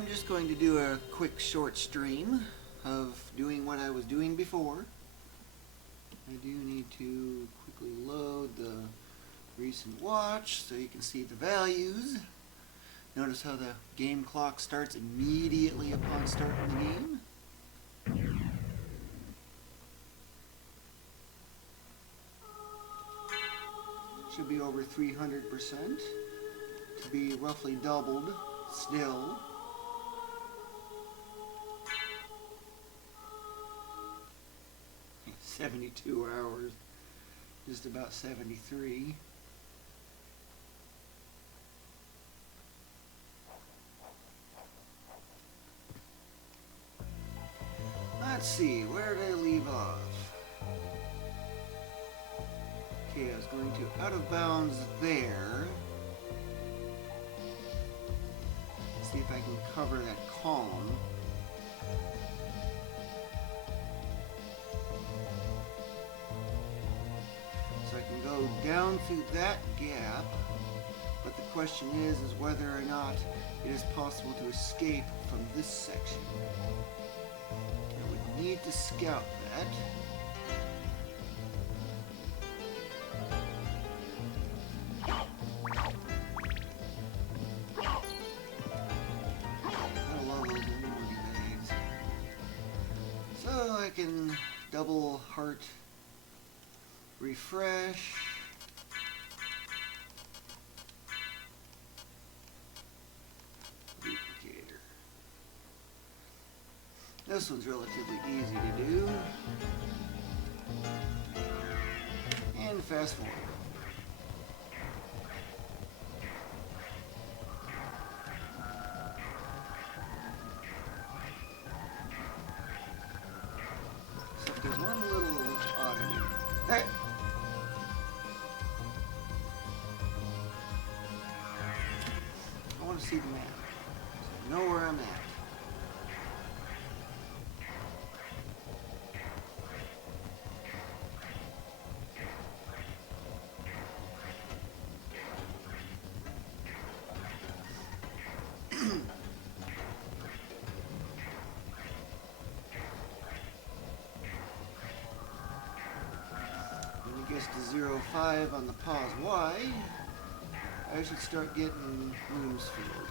I'm just going to do a quick short stream of doing what I was doing before. I do need to quickly load the recent watch so you can see the values. Notice how the game clock starts immediately upon starting the game. Should be over 300%, to be roughly doubled still. "72 hours, just about 73. Let's see, where did I leave off? Okay, I was going to out of bounds there. See if I can cover that column. So I can go down through that gap, but the question is whether or not it is possible to escape from this section. I would need to scout that. So I can double heart refresh. Duplicator. This one's relatively easy to do. And fast forward. Except there's one little oddity. Hey! I want to see the map. So I know where I'm at. When it gets to 0.5 on the pause Y, I should start getting rooms filled.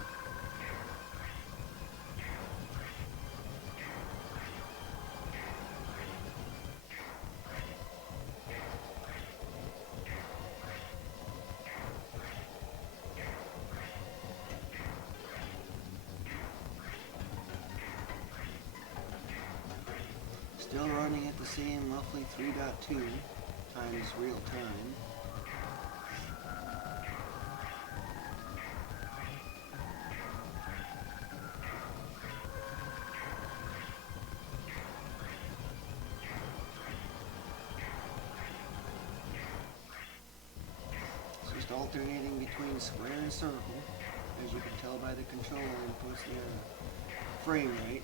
Still running at the same roughly 3.2 times real time. It's just alternating between square and circle, as you can tell by the controller inputs there. Frame rate.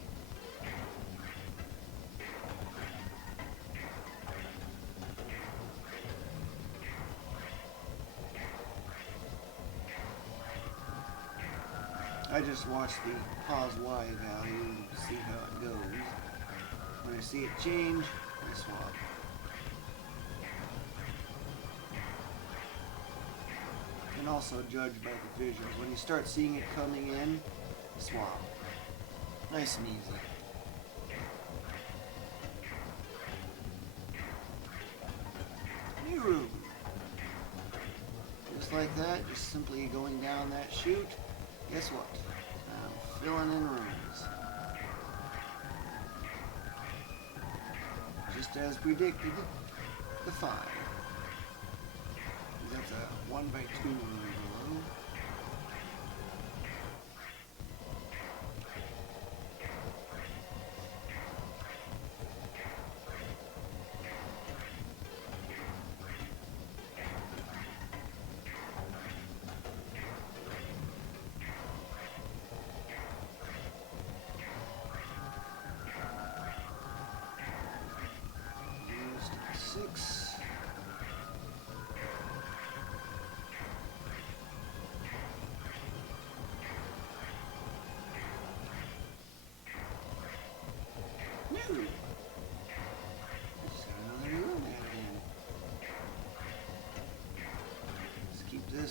I just watch the pause Y value to see how it goes. When I see it change, I swap. And also judge by the visuals. When you start seeing it coming in, swap. Nice and easy. New room. Just like that, just simply going down that chute. Guess what? I'm filling in rooms. Just as predicted, the 5. That's a 1x2 room below.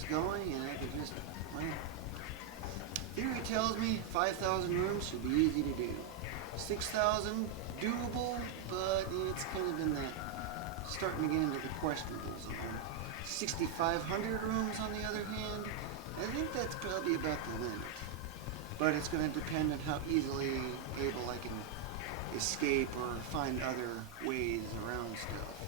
going, and I can just, well, theory tells me 5,000 rooms should be easy to do. 6,000, doable, but it's kind of in the, starting to get into the questionable zone. 6,500 rooms, on the other hand, I think that's probably about the limit. But it's going to depend on how easily able I can escape or find other ways around stuff.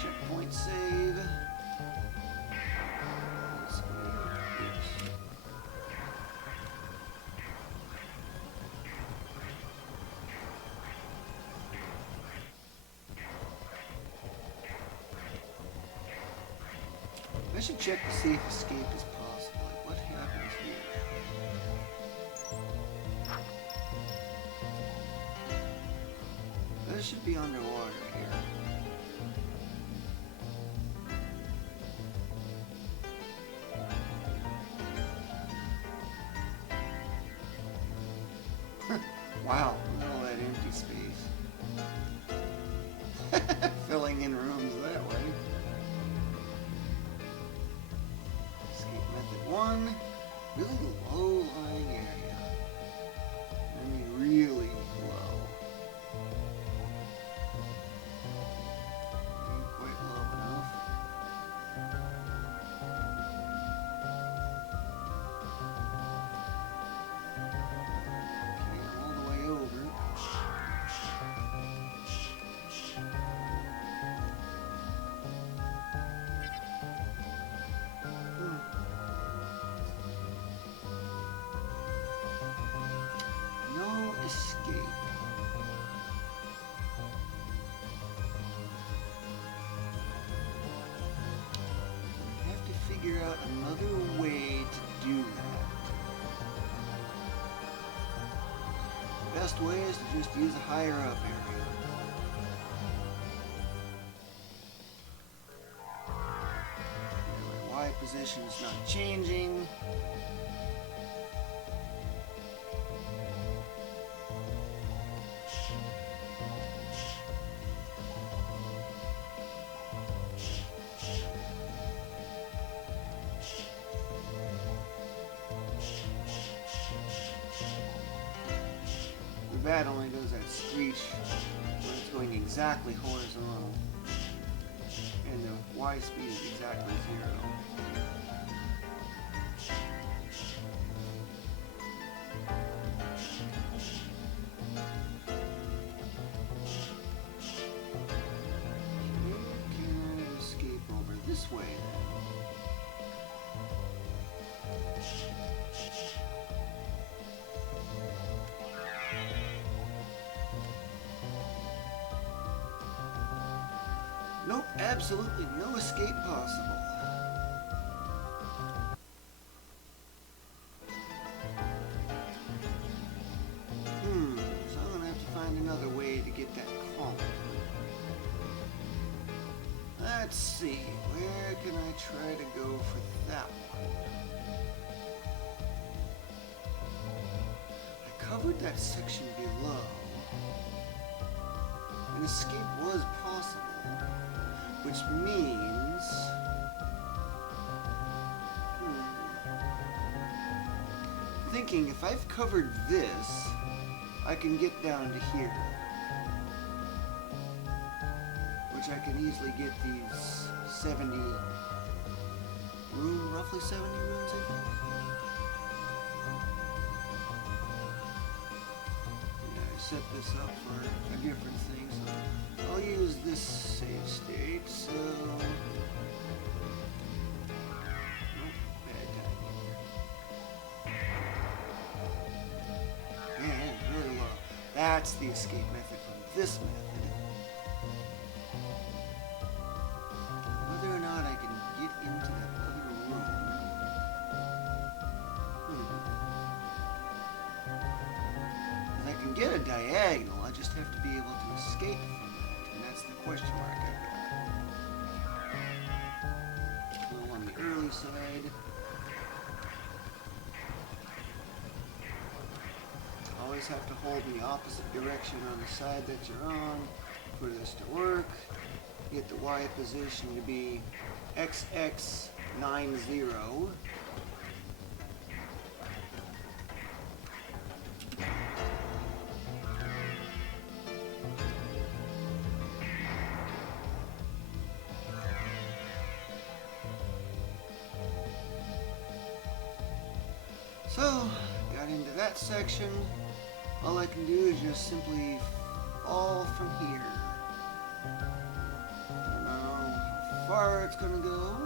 Checkpoint save. Let's go here. I should check to see if escape is possible. Like, what happens here? This should be underwater here. Wow, look at all that empty space. Filling in rooms that way. Escape method 1. Really low lying area. I mean, really low. Ain't quite low enough. Okay, I'm all the way over. No escape. I have to figure out another way to do that. The best way is to just use a higher up area. My Y position is not changing. The bat only does that screech when it's going exactly horizontal, and the Y speed is exactly 0. Can I escape over this way then? Nope, absolutely no escape possible. So I'm gonna have to find another way to get that column. Let's see, where can I try to go for that one? I covered that section below. An escape was possible. Which means, thinking if I've covered this, I can get down to here. Which I can easily get these 70 rooms, roughly 70 rooms, I think. Yeah, I set this up for a different thing, so I'll use this save state, so... Nope, bad time. Man, really low. That's the escape method from this method. Whether or not I can get into that other room... If I can get a diagonal, I just have to be able to escape from it, and that's the question mark I've got. A little on the early side. Always have to hold in the opposite direction on the side that you're on for this to work. Get the Y position to be XX90. So, got into that section. All I can do is just simply fall from here. Don't know how far it's going to go,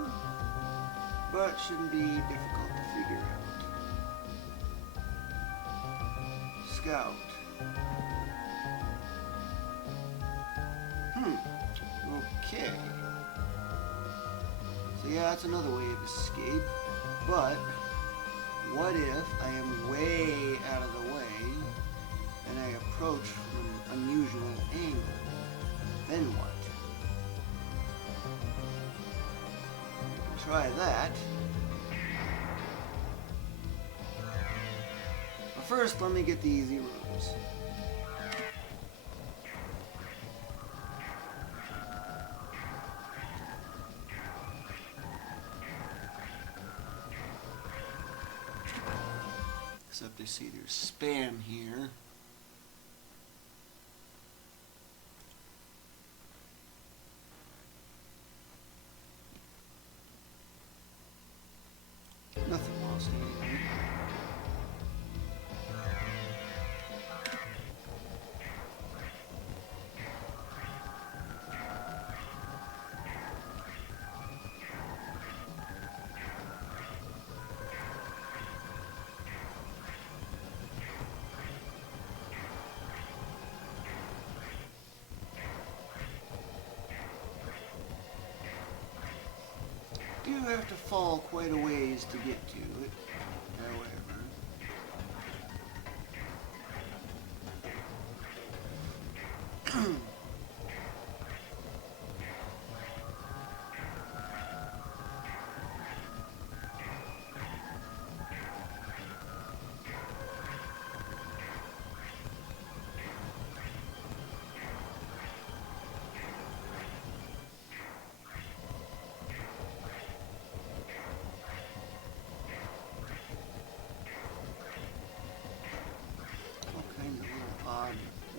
but shouldn't be difficult to figure out. Scout. Okay. So yeah, that's another way of escape, but what if I am way out of the way and I approach from an unusual angle? Then what? I can try that. But first, let me get the easy rooms. Except I see there's spam here. Nothing lost anyway. You have to fall quite a ways to get to it, however.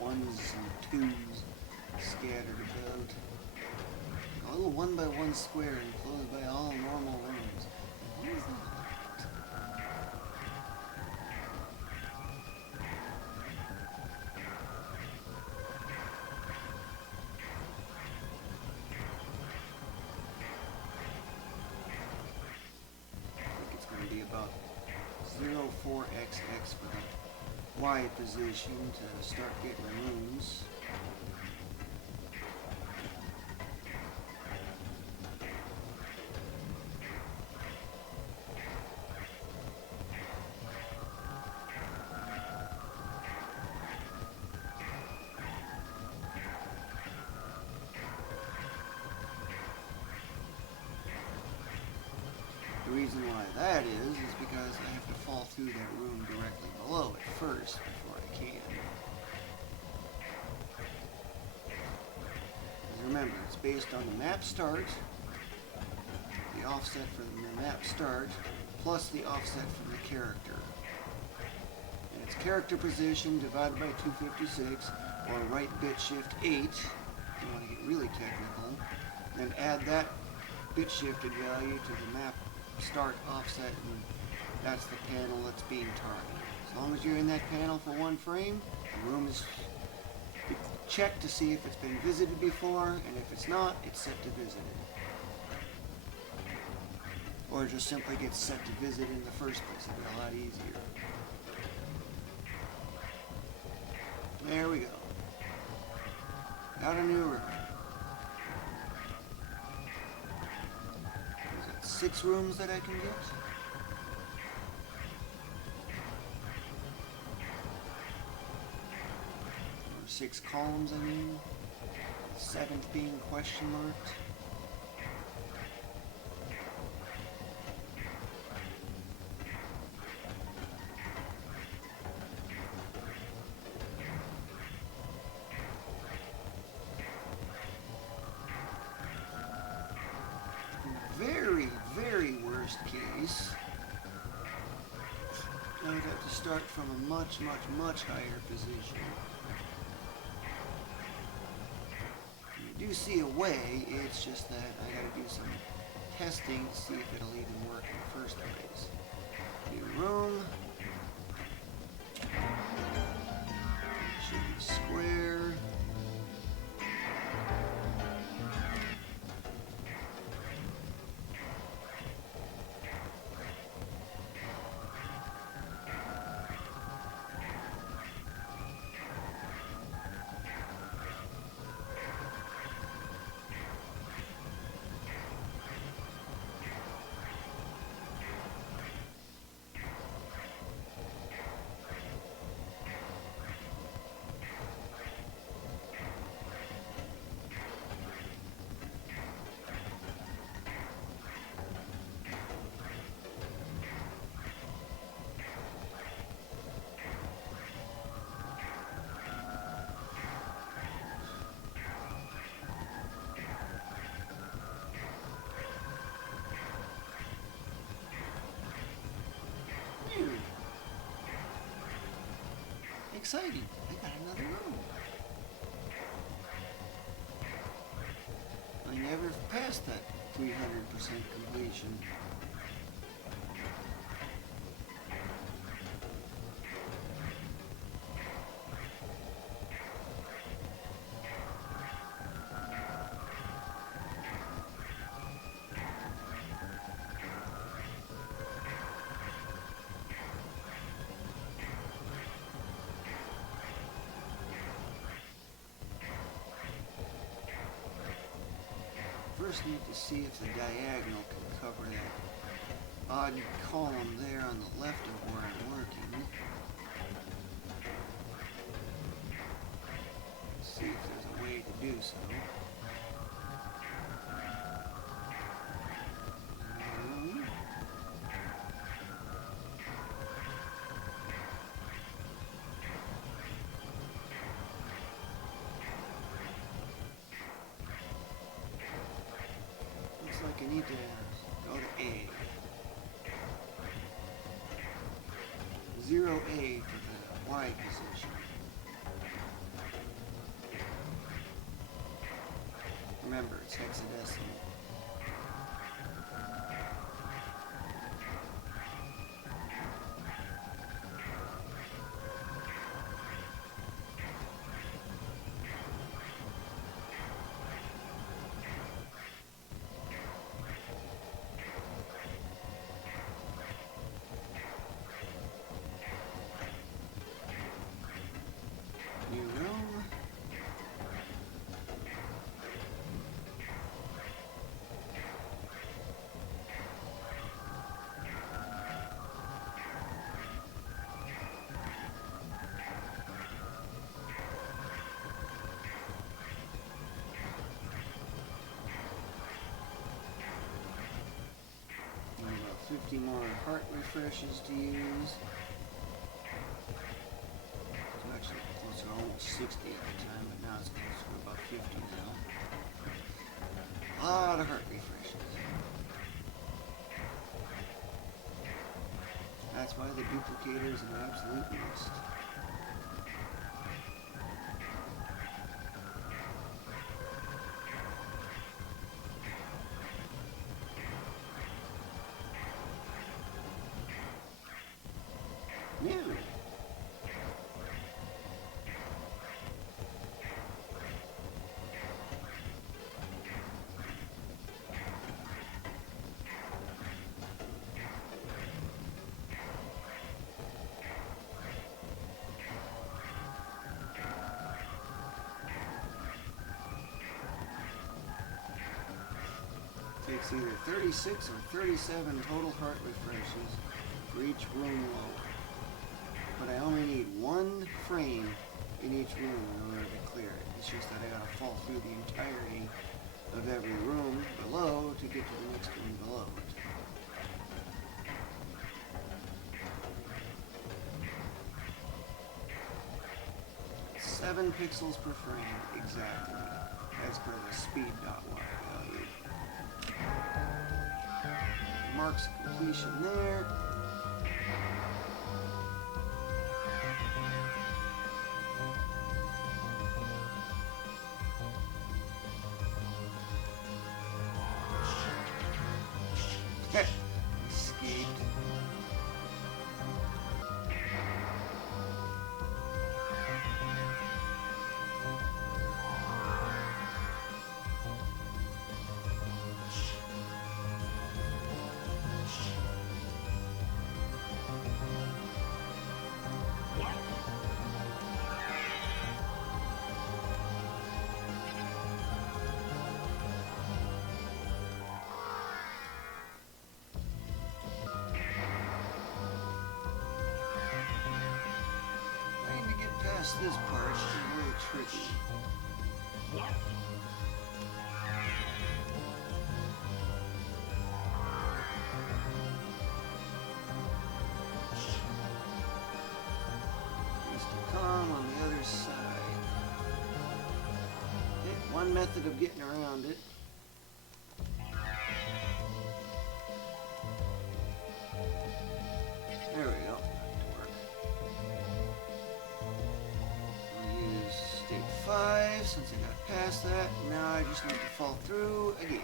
Ones and twos scattered about. A little 1x1 square enclosed by all normal rooms. What is that? I think it's going to be about 04XX for that Y position to start getting rooms. The reason why that is because I have to fall through that room directly below it first before I can. Remember, it's based on the map start, the offset from the map start, plus the offset from the character. And it's character position divided by 256, or right bit shift 8, if you want to get really technical, and add that bit shifted value to the map start offset, and that's the panel that's being targeted. As long as you're in that panel for one frame, the room is checked to see if it's been visited before, and if it's not, it's set to visited. Or just simply gets set to visit in the first place. It'll be a lot easier. There we go. Got a new room. Is it 6 rooms that I can get? Or 6 columns, I mean. The 7th being question marked. Very, very worst case, I would have to start from a much, much, much higher position. I do see a way, it's just that I gotta do some testing to see if it'll even work in the first place. New room. Should be square. Exciting! I got another room. I never passed that 300% completion. First need to see if the diagonal can cover that odd column there on the left of where I'm working. See if there's a way to do so. I need to go to A. 0A for the Y position. Remember, it's hexadecimal. About 50 more heart refreshes to use. It's actually close to almost 60 at the time, but now it's close to about 50 now. A lot of heart refreshes. That's why the duplicator is an absolute must. New. Takes either 36 or 37 total heart refreshes for each room low. But I only need one frame in each room in order to clear it. It's just that I gotta fall through the entirety of every room below to get to the next room below it. 7 pixels per frame, exactly, as per the speed dot value. Marks completion there. Escaped. This part is a little tricky. Used to come on the other side. Okay, one method of getting around it. There we go. 5, since I got past that, now I just need to fall through again.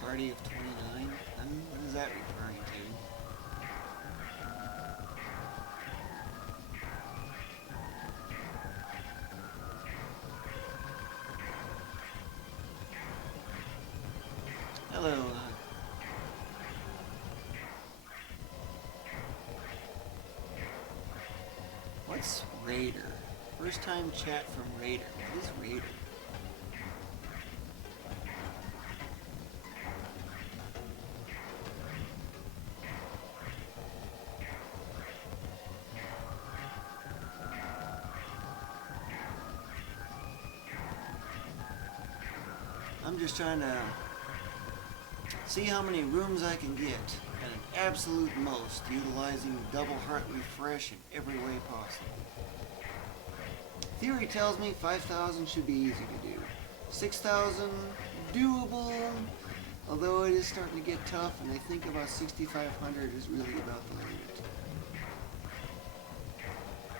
Party of 29? What is that referring to? Hello. What's Raider? First time chat from Raider. What is Raider? I'm just trying to see how many rooms I can get at an absolute most, utilizing double heart refresh in every way possible. Theory tells me 5,000 should be easy to do. 6,000, doable, although it is starting to get tough, and I think about 6,500 is really about the limit.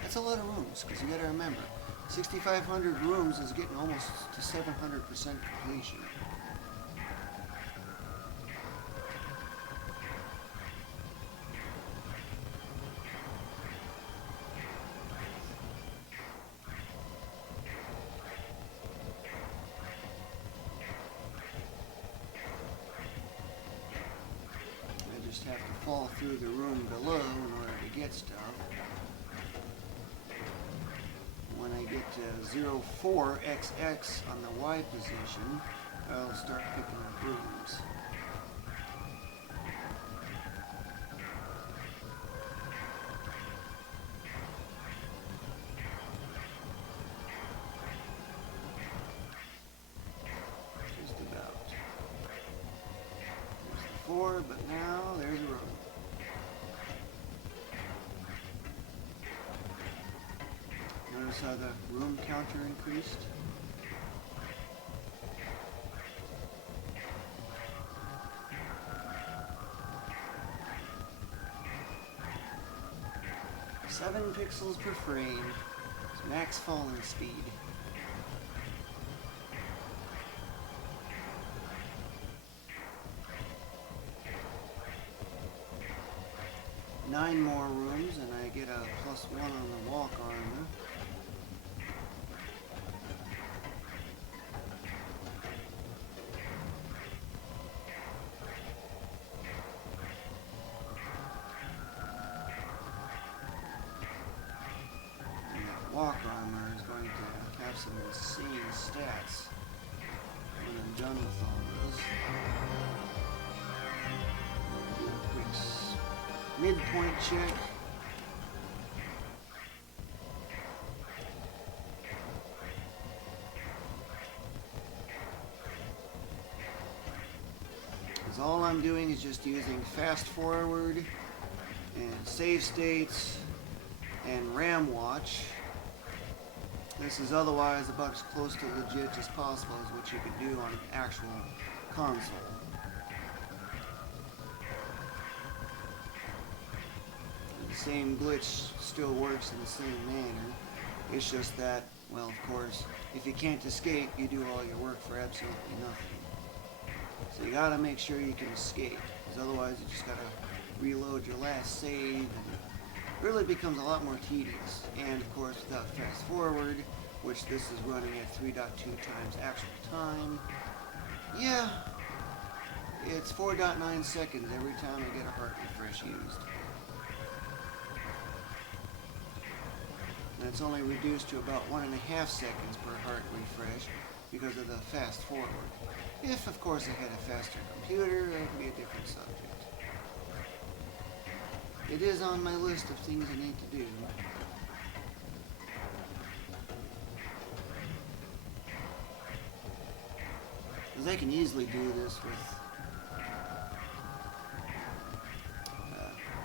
That's a lot of rooms, because you gotta remember, 6,500 rooms is getting almost to 700% completion. I just have to fall through the room below in order to get stuff. When I get to 04XX on the Y position, I'll start picking up rooms. Just about. There's the 4, but now there's a room. Notice how the room counter increased? Seven pixels per frame. It's max falling speed. 9 more rooms and I get a +1 on the walk armor. And that walk armor is going to have some insane stats when I'm done with all this. Do a quick midpoint check. Because all I'm doing is just using fast forward and save states and RAM watch. This is otherwise about as close to legit as possible as what you could do on an actual console. The same glitch still works in the same manner. It's just that, well, of course, if you can't escape, you do all your work for absolutely nothing. So you gotta make sure you can escape, because otherwise you just gotta reload your last save, and it really becomes a lot more tedious. And of course, without fast forward, which this is running at 3.2 times actual time, yeah, it's 4.9 seconds every time I get a heart refresh used. And it's only reduced to about 1.5 seconds per heart refresh because of the fast forward. If, of course, I had a faster computer, that would be a different subject. It is on my list of things I need to do. Because I can easily do this with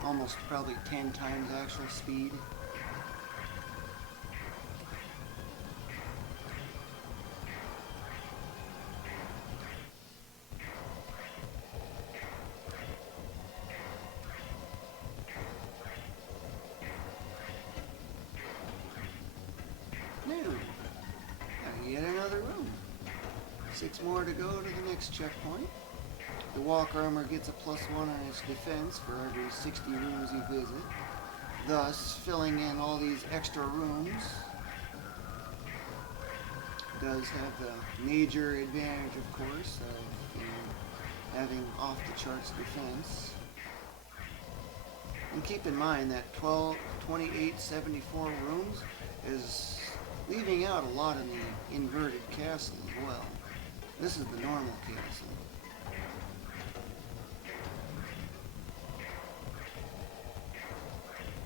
almost probably 10 times actual speed. Yet another room. 6 more to go to the next checkpoint. The walk armor gets a +1 on its defense for every 60 rooms you visit, thus filling in all these extra rooms. Does have the major advantage, of course, of having off-the-charts defense. And keep in mind that 2874 rooms is leaving out a lot of the inverted castle as well. This is the normal castle.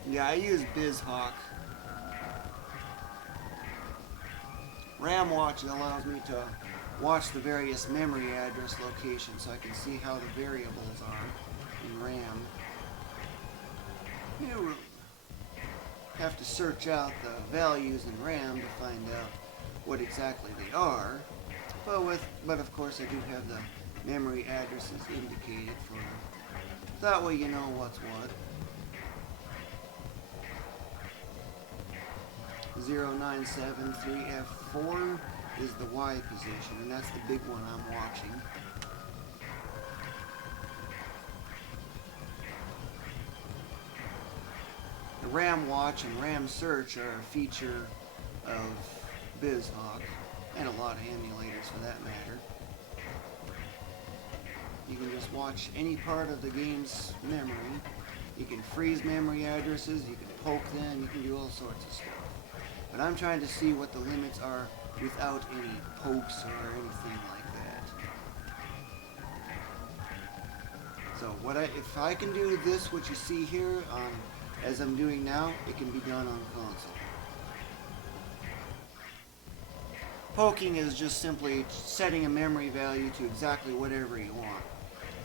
Yeah, I use BizHawk. RAM Watch allows me to watch the various memory address locations so I can see how the variables are in RAM. You have to search out the values in RAM to find out what exactly they are, but of course I do have the memory addresses indicated for them. That way you know what's what. 0973F4 is the Y position, and that's the big one I'm watching. The RAM Watch and RAM Search are a feature of BizHawk, and a lot of emulators for that matter. You can just watch any part of the game's memory. You can freeze memory addresses, you can poke them, you can do all sorts of stuff. But I'm trying to see what the limits are without any pokes or anything like that. So if I can do this, what you see here as I'm doing now, it can be done on console. Poking is just simply setting a memory value to exactly whatever you want.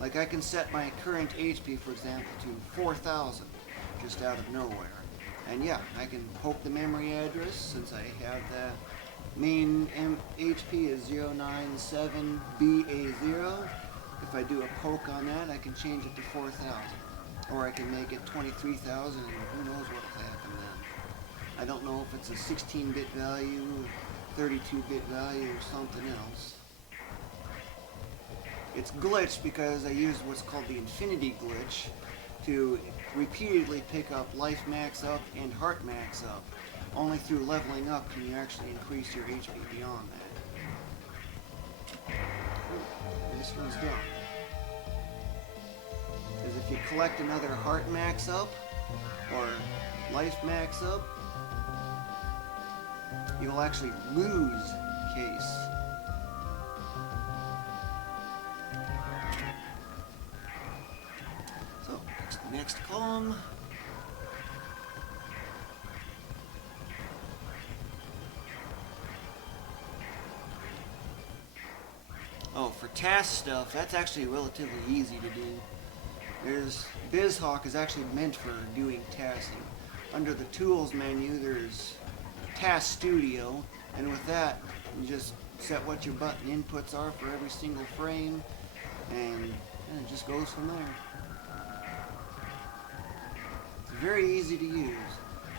Like I can set my current HP, for example, to 4,000, just out of nowhere. And yeah, I can poke the memory address since I have the main HP is 097BA0. If I do a poke on that, I can change it to 4,000. Or I can make it 23,000, and who knows what will happen then. I don't know if it's a 16-bit value, 32-bit value, or something else. It's glitched because I used what's called the infinity glitch, to repeatedly pick up life max up and heart max up. Only through leveling up can you actually increase your HP beyond that. Ooh, this one's done. Because if you collect another heart max up or life max up, you'll actually lose case. So, next column. Oh, for task stuff, that's actually relatively easy to do. There's BizHawk is actually meant for doing tasking. Under the tools menu, there's Task Studio, and with that, you just set what your button inputs are for every single frame, and it just goes from there. It's very easy to use.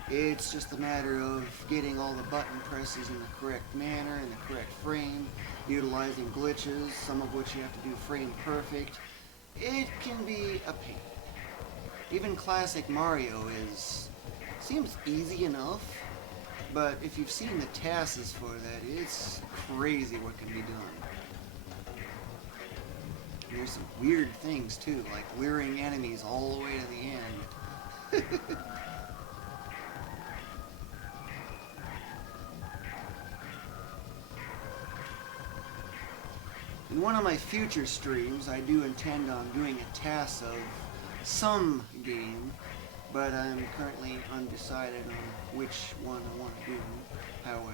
It's just a matter of getting all the button presses in the correct manner, in the correct frame, utilizing glitches, some of which you have to do frame perfect. It can be a pain. Even classic Mario seems easy enough, but if you've seen the tasks for that, it's crazy what can be done. And there's some weird things too, like luring enemies all the way to the end. In one of my future streams, I do intend on doing a task of some game, but I'm currently undecided on which one I want to do, however.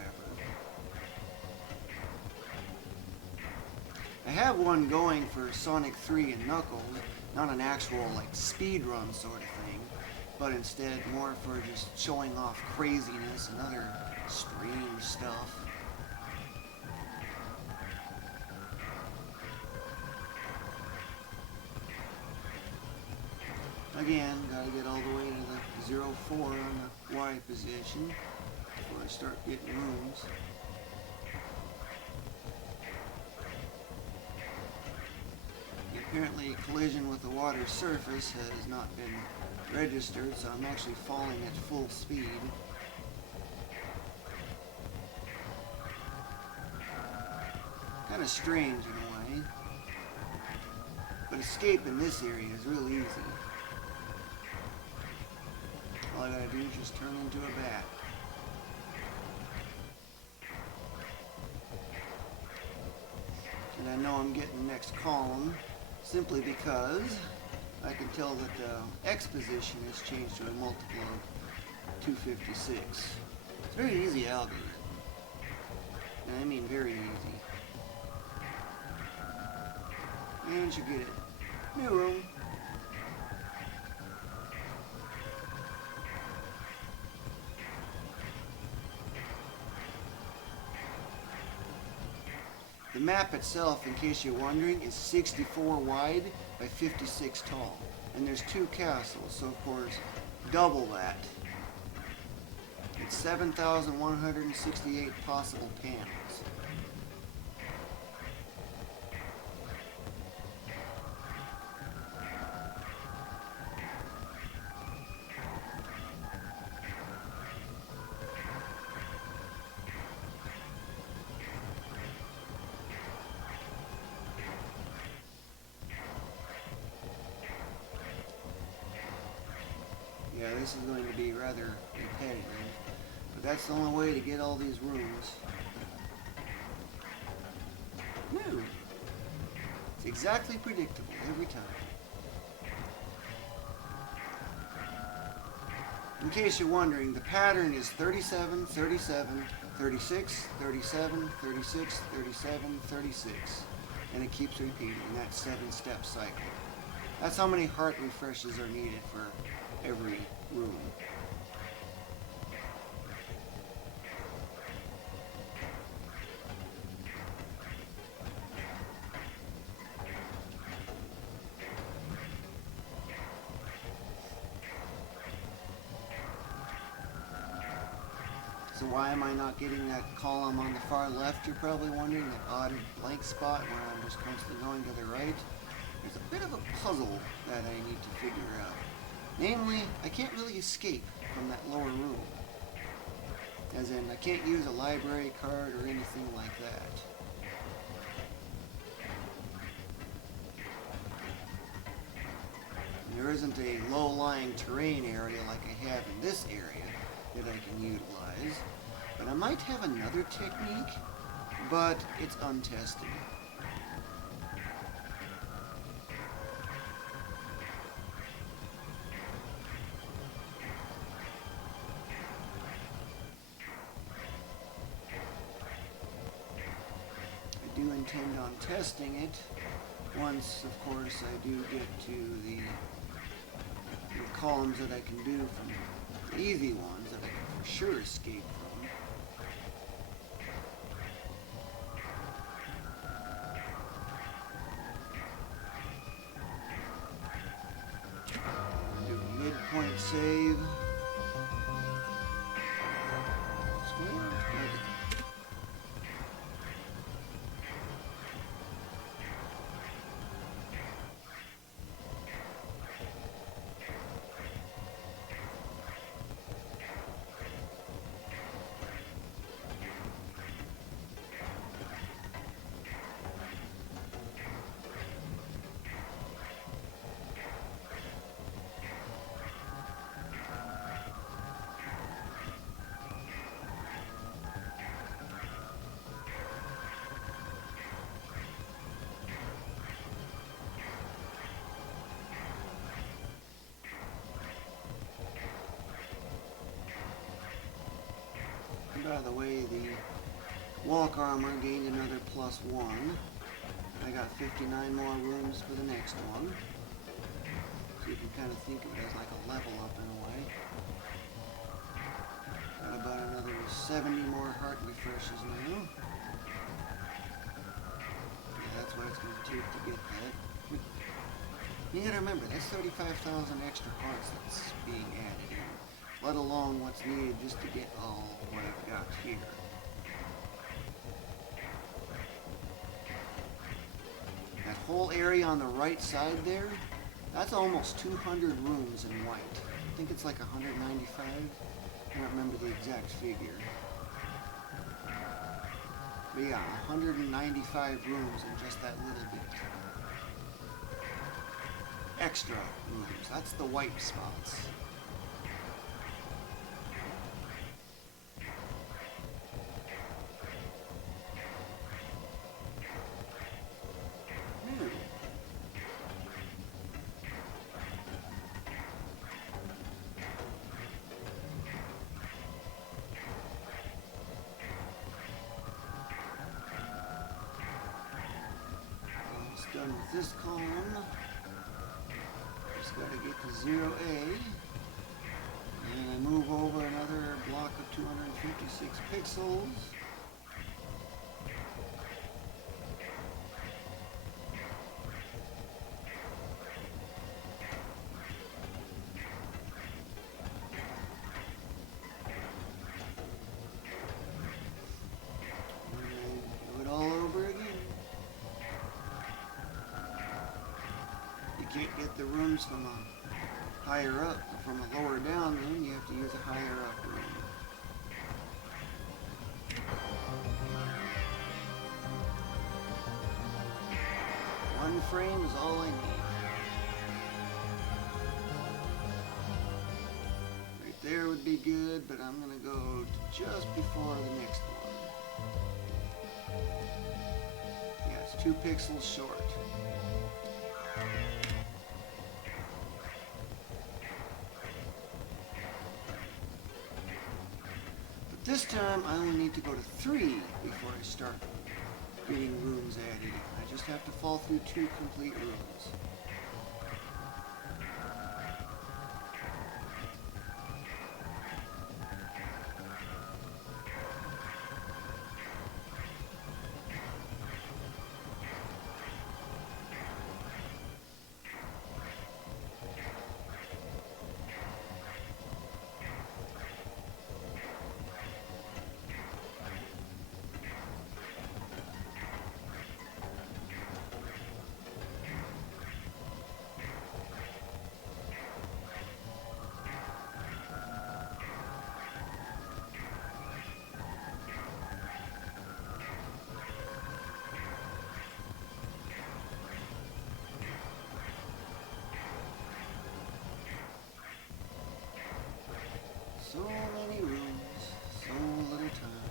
I have one going for Sonic 3 and Knuckles, not an actual like speedrun sort of thing, but instead more for just showing off craziness and other strange stuff. Again, gotta get all the way to the 0-4 on the Y position before I start getting rooms. Apparently collision with the water surface has not been registered, so I'm actually falling at full speed. Kind of strange in a way, but escape in this area is real easy. All I gotta do is just turn into a bat. And I know I'm getting the next column simply because I can tell that the X position has changed to a multiple of 256. It's a very easy algorithm. And I mean very easy. And you get it. New room. The map itself, in case you're wondering, is 64 wide by 56 tall. And there's 2 castles, so of course, double that. It's 7,168 possible panels. Yeah, this is going to be rather repetitive, but that's the only way to get all these rooms. No, it's exactly predictable every time. In case you're wondering, the pattern is 37, 37, 36, 37, 36, 37, 36, and it keeps repeating that 7-step cycle. That's how many heart refreshes are needed for every room. So why am I not getting that column on the far left, you're probably wondering, that odd blank spot where I'm just constantly going to the right? There's a bit of a puzzle that I need to figure out. Namely, I can't really escape from that lower room. As in, I can't use a library card or anything like that. There isn't a low-lying terrain area like I have in this area that I can utilize. But I might have another technique, but it's untested. I do intend on testing it once, of course, I do get to the columns that I can do from the easy ones that I can for sure escape from. Do a midpoint save. Square? Okay. By the way, the walk armor gained another +1. I got 59 more rooms for the next one. So you can kind of think of it as like a level up in a way. Got about another 70 more heart refreshes now. Yeah, that's what it's going to take to get that. You gotta remember, that's 35,000 extra hearts that's being added in. Let alone what's needed just to get all what I've got here. That whole area on the right side there, that's almost 200 rooms in white. I think it's like 195. I don't remember the exact figure. But yeah, 195 rooms in just that little bit. Extra rooms, that's the white spots. Done with this column. Just got to get to 0A. And I move over another block of 256 pixels. And do it all over again. You can't get the rooms from a higher up, from a lower down room, you have to use a higher up room. One frame is all I need. Right there would be good, but I'm going to go to just before the next one. Yeah, it's 2 pixels short. This time, I only need to go to 3 before I start getting rooms added. I just have to fall through 2 complete rooms. So many rooms, so little time.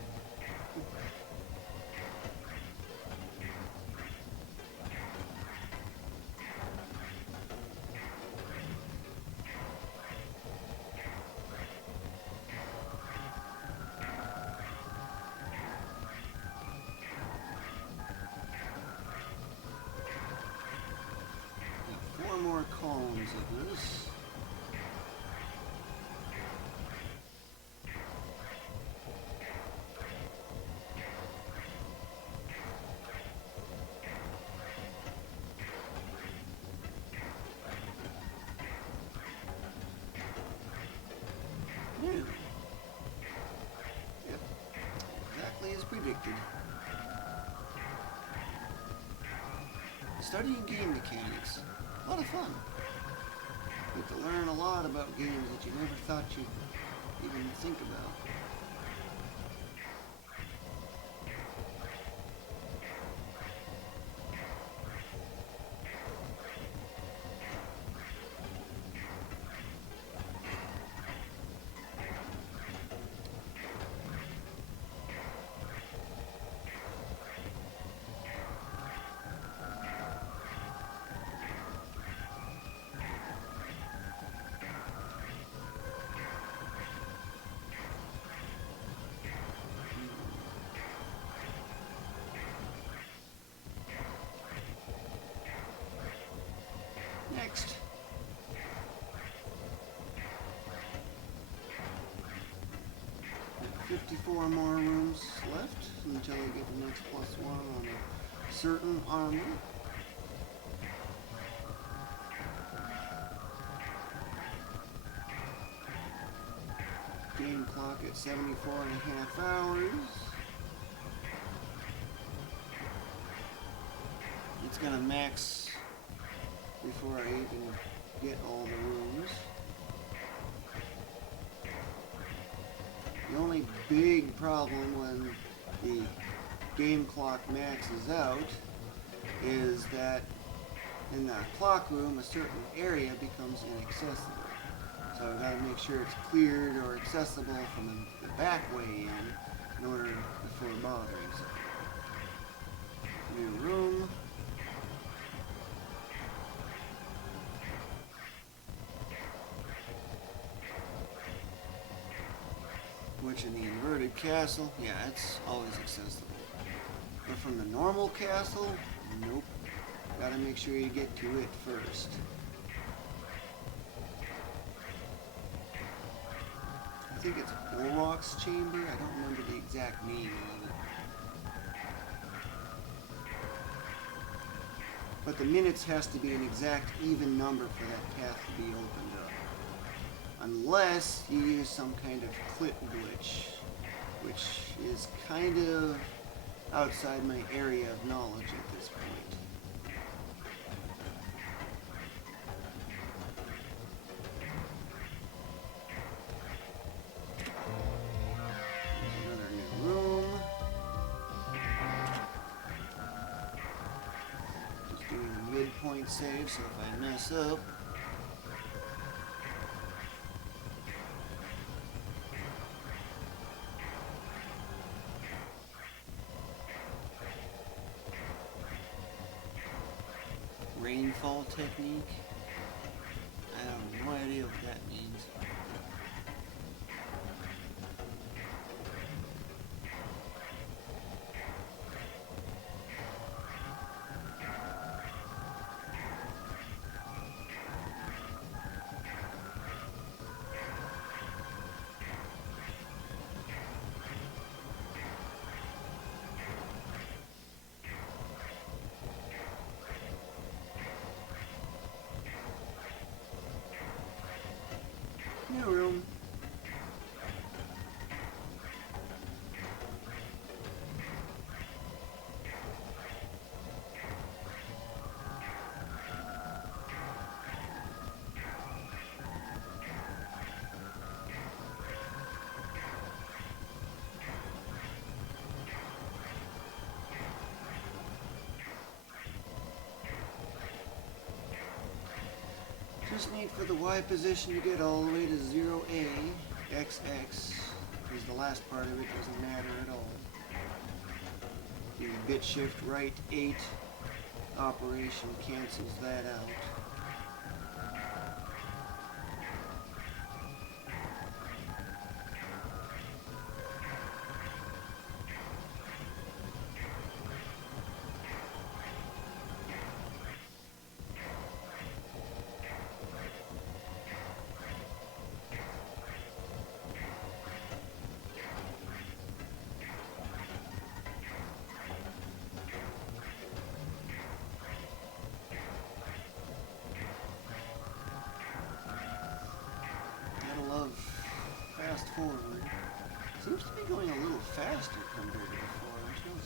Got 4 more cones of this. Yeah. Yep. Exactly as predicted. Studying game mechanics. A lot of fun. You get to learn a lot about games that you never thought you'd even think about. Next. Got 54 more rooms left until I get the next +1 on a certain armor. Game clock at 74.5 hours. It's gonna max before I even get all the rooms. The only big problem when the game clock maxes out is that in the clock room a certain area becomes inaccessible. So I've got to make sure it's cleared or accessible from the back way in order before bothering something. New room. Which in the inverted castle, yeah, it's always accessible. But from the normal castle, nope. Gotta make sure you get to it first. I think it's Bulwark's Chamber. I don't remember the exact name of it. But the minutes has to be an exact even number for that path to be opened up. Unless you use some kind of clip glitch, which is kind of outside my area of knowledge at this point. There's another new room. Just doing a midpoint save, so if I mess up, rainfall technique. I have no idea what that means. New room. Just need for the Y position to get all the way to 0A. XX, because the last part of it doesn't matter at all. The bit shift right 8 operation cancels that out. Fast forward. Seems to be going a little faster compared to before.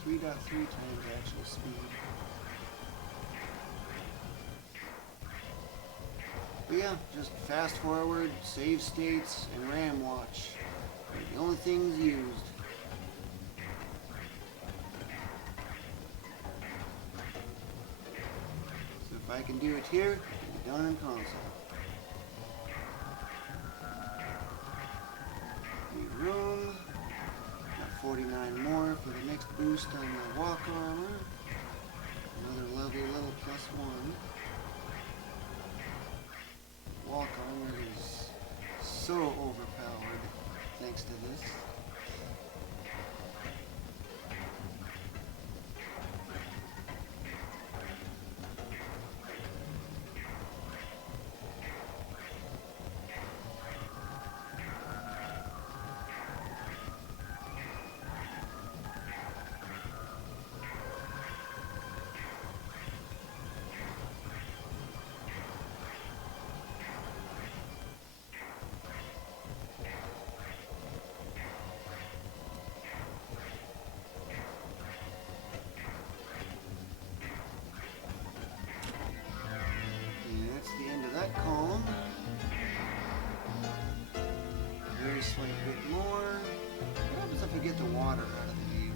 Until 3.3 times actual speed. But yeah, just fast forward, save states, and RAM watch. They're the only things used. So if I can do it here, it can be done in console. Room. Got 49 more for the next boost on my walk armor. Another lovely little +1. Walk armor is so overpowered thanks to this. That column. Very slight bit more. What happens if I get the water out of the view?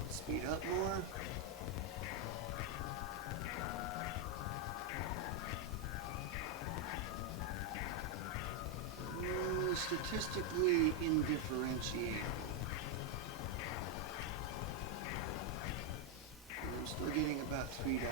Let's speed up more. Statistically indifferentiable. I'm still getting about 3.3.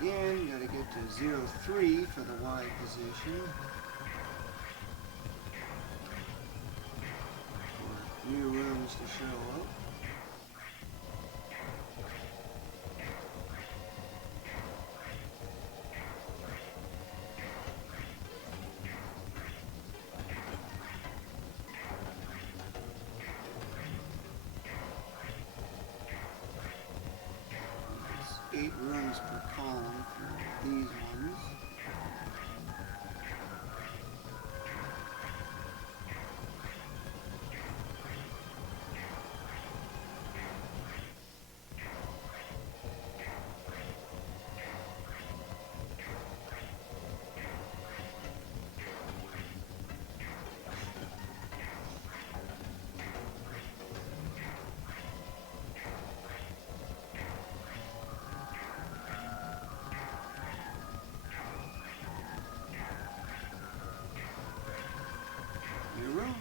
Again, gotta get to 0.3 for the Y position. For new rooms to show up. It's 8 rooms per column for these ones. Room.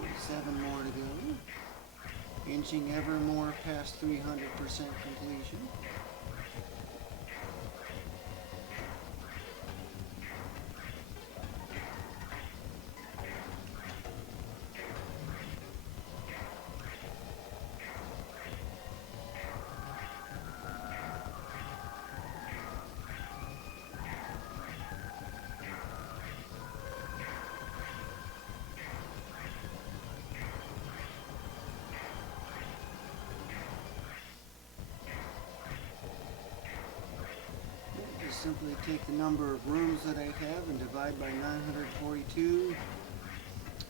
47 more to go. Inching ever more past 300% completion. Simply take the number of rooms that I have and divide by 942.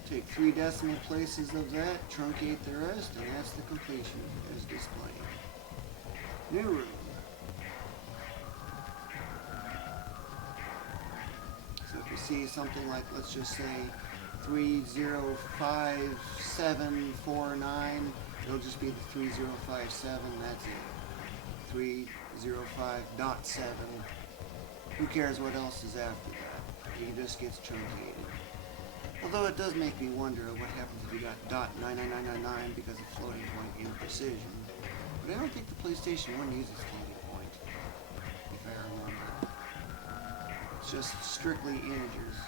Take 3 decimal places of that, truncate the rest, and that's the completion as displayed. New room. So if you see something like, let's just say 305749, it'll just be the 3057, that's it. 305.7. Who cares what else is after that? It just gets truncated. Although it does make me wonder what happens if you got .99999 because of floating point imprecision. But I don't think the PlayStation 1 uses floating point, if I remember. It's just strictly integers.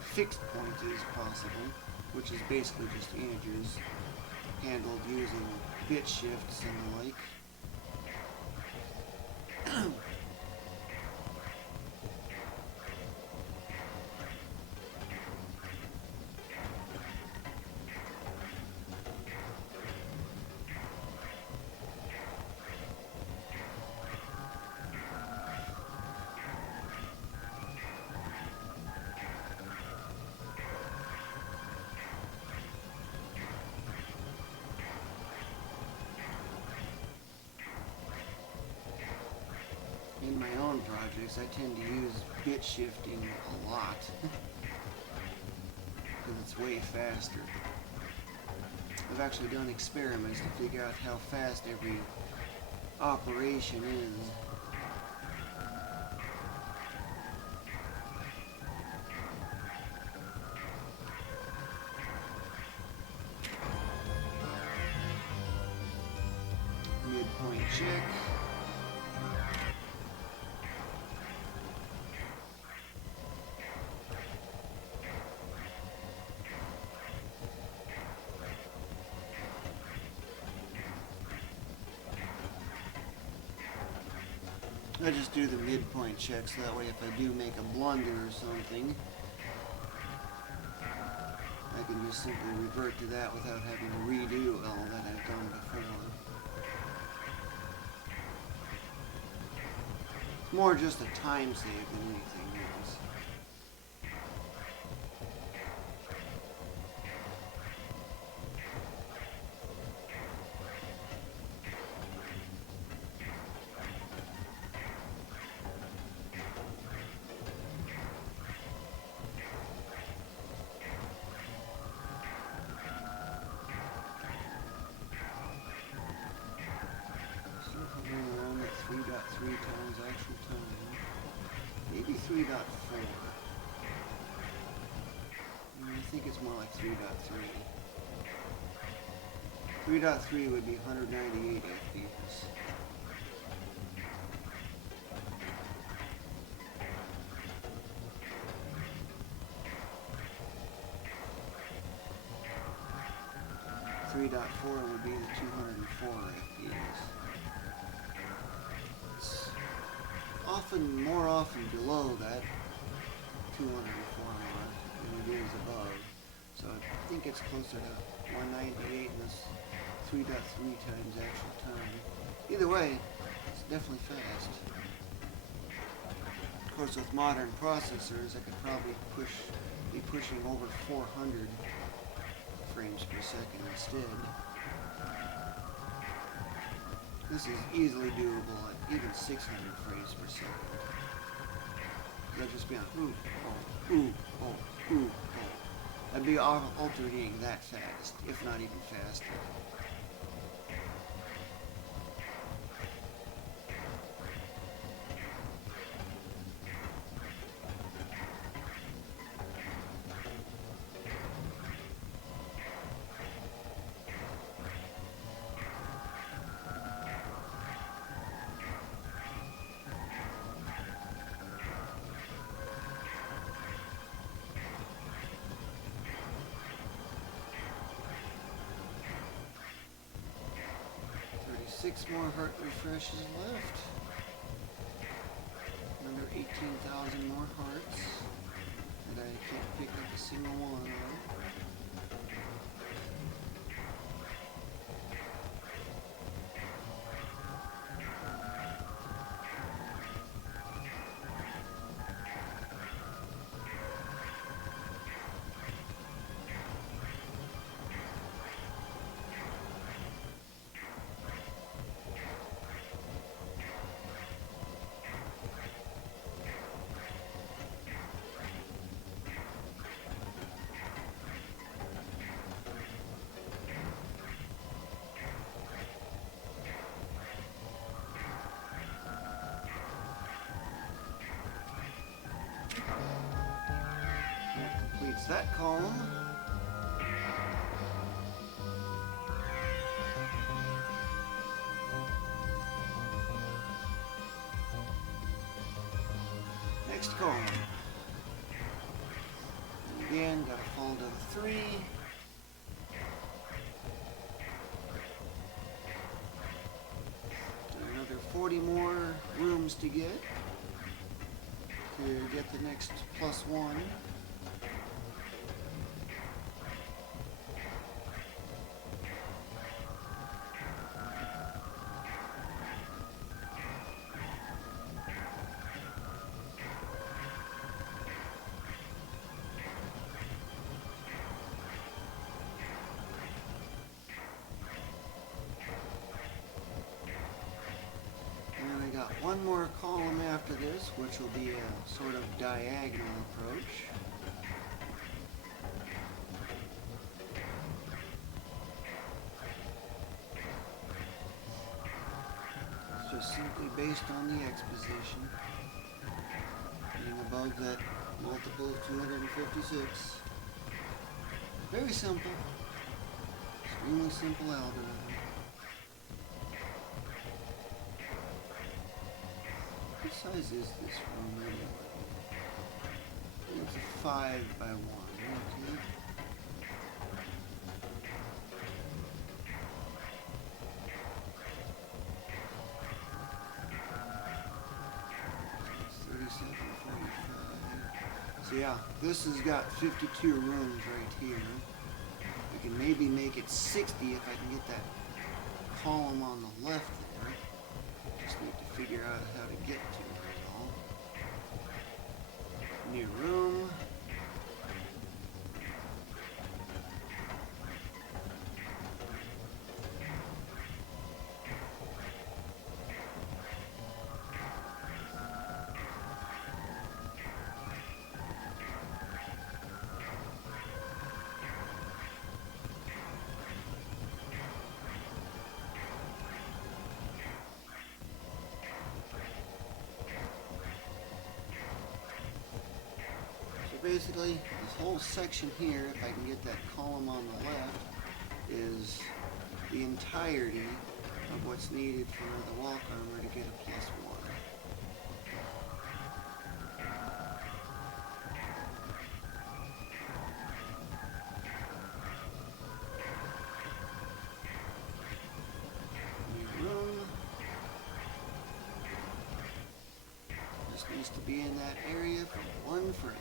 Fixed point is possible, which is basically just integers handled using bit shifts and the like. In my own projects, I tend to use bit shifting a lot because it's way faster. I've actually done experiments to figure out how fast every operation is. Midpoint check. I just do the midpoint check so that way if I do make a blunder or something, I can just simply revert to that without having to redo all that I've done before. It's more just a time save than anything else. At 3.3 times actual time. Maybe 3.4. I think it's more like 3.3. 3.3 would be 198 FPS. .4 would be the 204 FPS. More often below that 204 mark than it is above. So I think it's closer to 198 in this 3.3 times actual time. Either way, it's definitely fast. Of course, with modern processors, I could probably be pushing over 400 frames per second instead. This is easily doable at even 600 frames per second. That'd just be on ooh, oh, ooh, oh, ooh, oh. I'd be alternating that fast, if not even faster. Six more heart refreshes left. Another 18,000 more hearts that I can't pick up a single one of. Completes that column. Next column. Again, gotta fall to the 3. Another 40 more rooms to get the next +1. One more column after this, which will be a sort of diagonal approach. It's just simply based on the exposition, being above that multiple of 256. Very simple, extremely simple algorithm. What size is this room really? It's a 5 by 1. Okay. It's 37.45. So yeah, this has got 52 rooms right here. I can maybe make it 60 if I can get that column on the left there. Just need to figure out how to get to it all. New room. Basically, this whole section here, if I can get that column on the left, is the entirety of what's needed for the walk armor to get a +1. New room. Just needs to be in that area for 1 frame.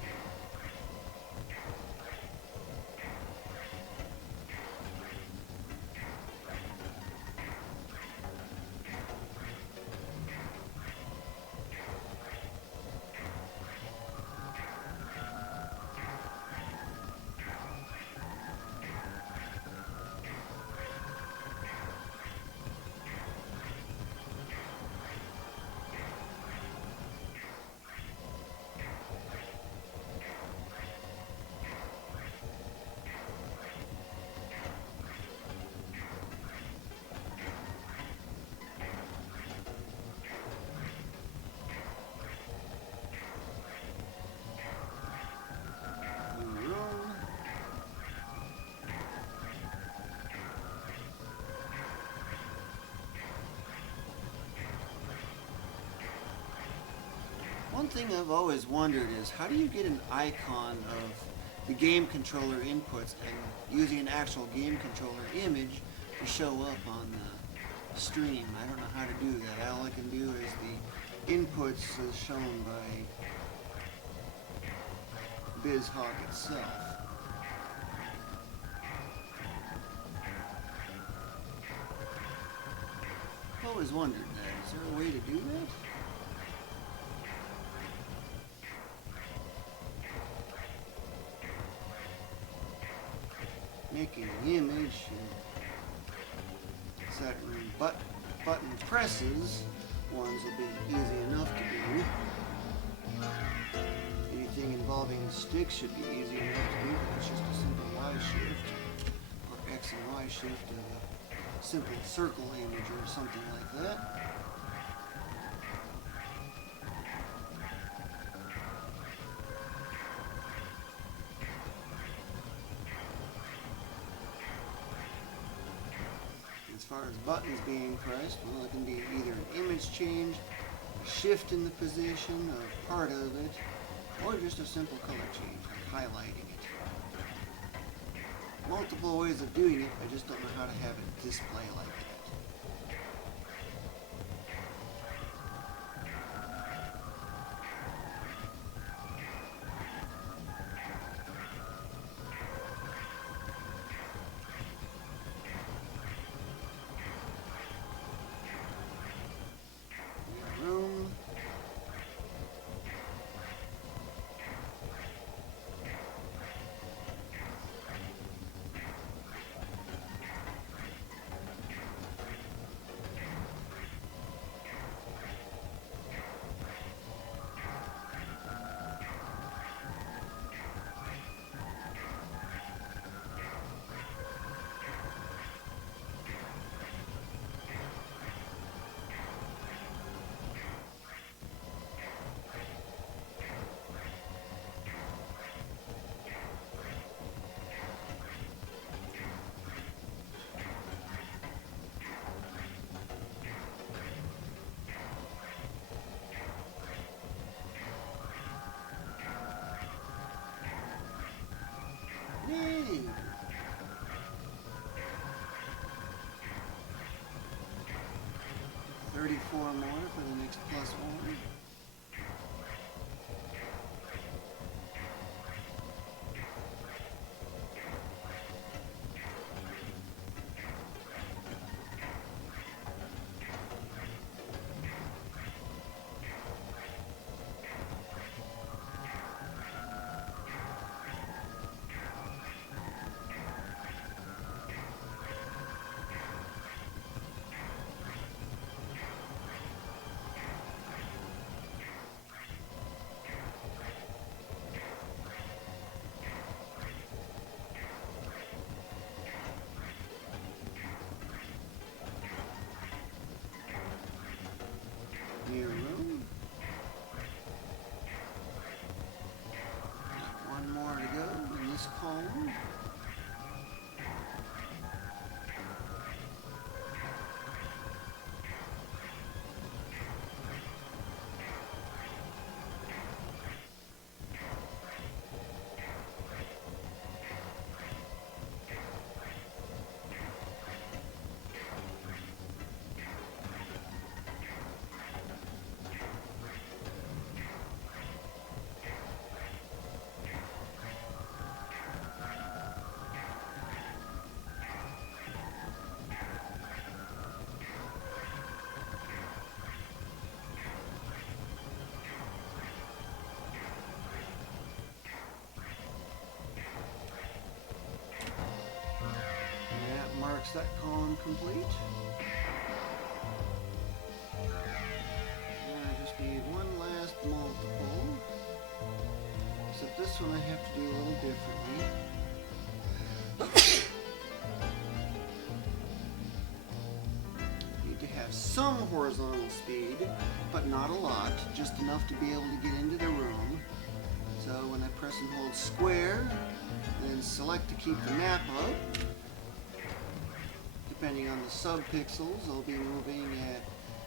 One thing I've always wondered is how do you get an icon of the game controller inputs and using an actual game controller image to show up on the stream? I don't know how to do that. All I can do is the inputs as shown by BizHawk itself. I've always wondered that. Is there a way to do that? Making an image and certain button presses ones will be easy enough to do. Anything involving sticks should be easy enough to do. It's just a simple Y shift or X and Y shift of a simple circle image or something like that. as far as buttons being pressed, well, it can be either an image change, a shift in the position of part of it, or just a simple color change, like highlighting it. Multiple ways of doing it, I just don't know how to have it display like that. Room. Yay! 34 more for the next +1. Mirror room. One more to go in this column. Marks that column complete. Now I just need one last multiple. Except this one I have to do a little differently. Need to have some horizontal speed, but not a lot, just enough to be able to get into the room. So when I press and hold square, then select to keep the map up. Depending on the sub-pixels, I'll be moving at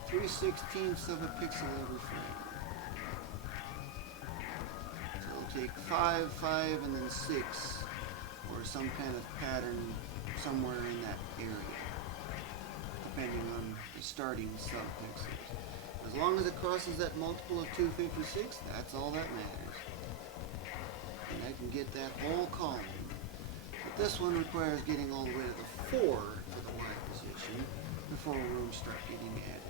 3/16ths of a pixel every frame. So I'll take 5, 5, and then 6, or some kind of pattern somewhere in that area, depending on the starting sub-pixels. As long as it crosses that multiple of 256, that's all that matters. And I can get that whole column. But this one requires getting all the way to the 4 for the Y position before rooms start getting added.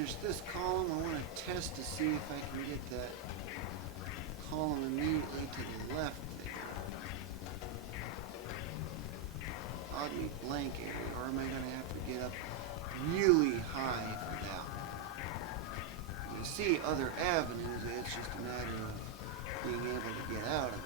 finish this column, I want to test to see if I can get that column immediately to the left there. Oddly blank area, or am I going to have to get up really high for that one? You see other avenues, it's just a matter of being able to get out of it.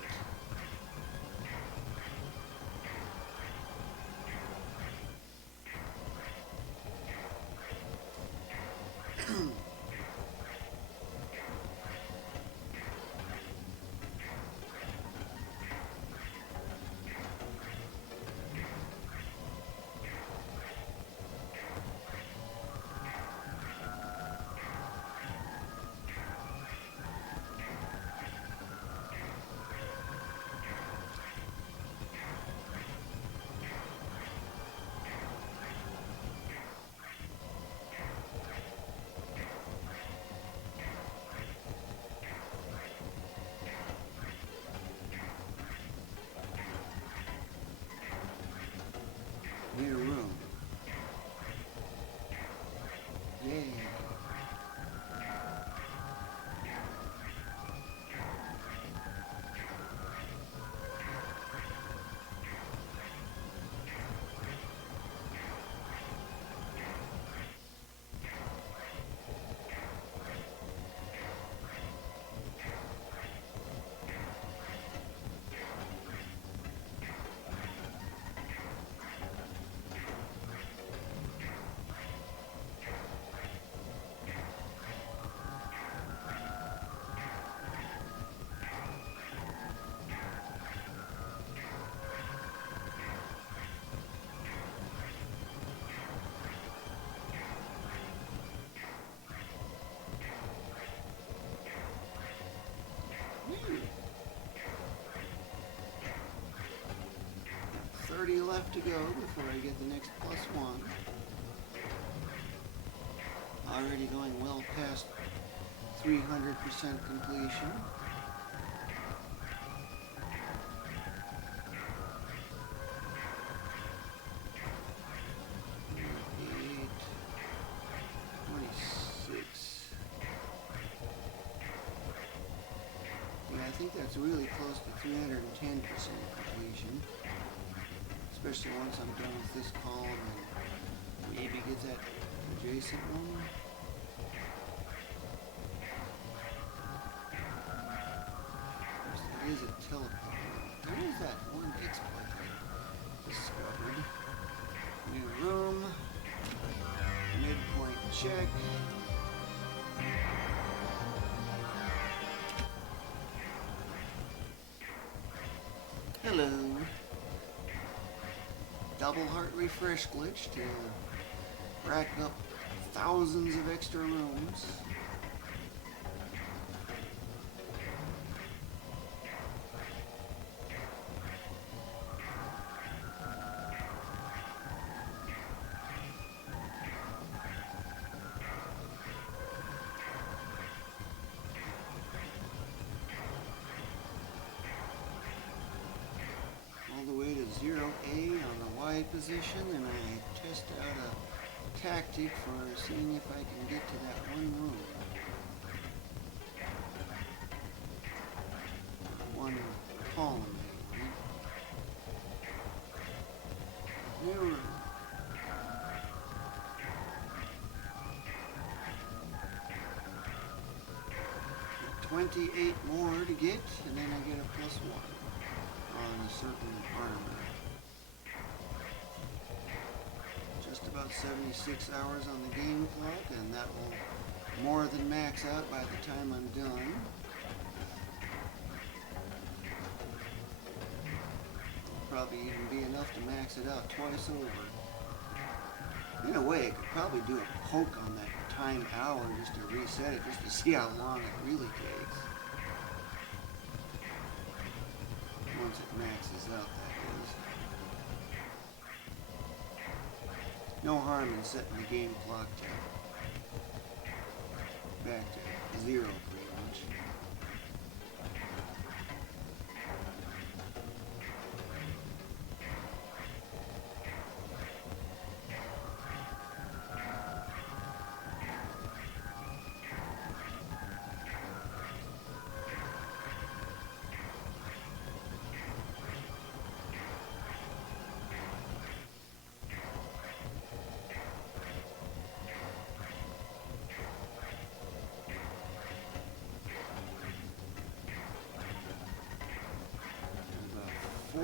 Need a room. Yay. Woo. 30 left to go before I get the next +1. Already going well past 300% completion. I think that's really close to 310% completion, especially once I'm done with this column and maybe get that adjacent one. There is a teleport. There is that one exploit I discovered. New room, midpoint check. Hello. Double heart refresh glitch to rack up thousands of extra rooms. All the way to 0A on the Y position, and I test out a tactic for seeing if I can get to that one room. One column. New room. 28 more to get, and then I get a +1 on a certain armor. Just about 76 hours on the game clock, and that will more than max out by the time I'm done. Probably even be enough to max it out twice over. In a way, I could probably do a poke on that time hour just to reset it, just to see how long it really takes. Once it maxes out, that is. No harm in setting the game clock to back to 0 pretty much.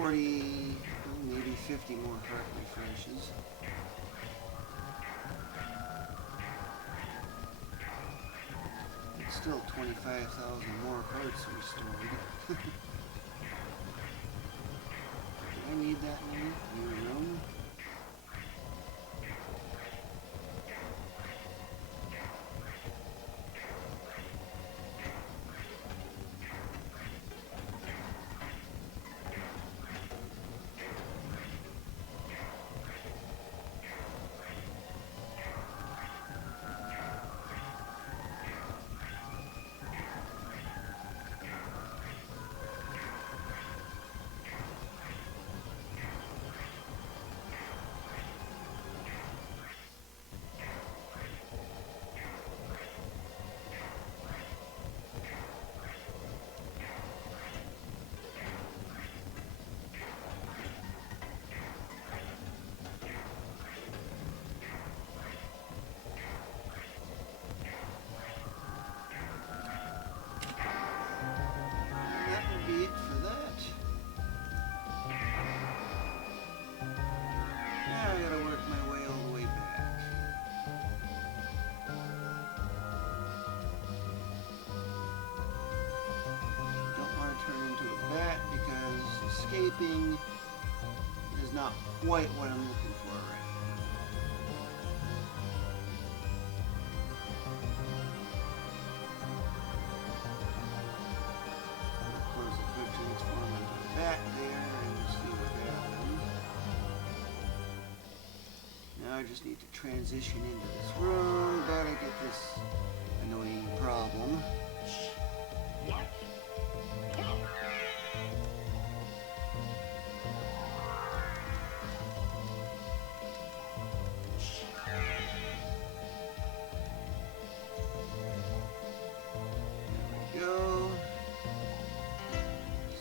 40, maybe 50 more heart refreshes. It's still 25,000 more hearts restored. Did I need that many? New room? Escaping is not quite what I'm looking for right now. Of course, it could transform into a bat there and see what happens. Now I just need to transition into this room, but I get this annoying problem.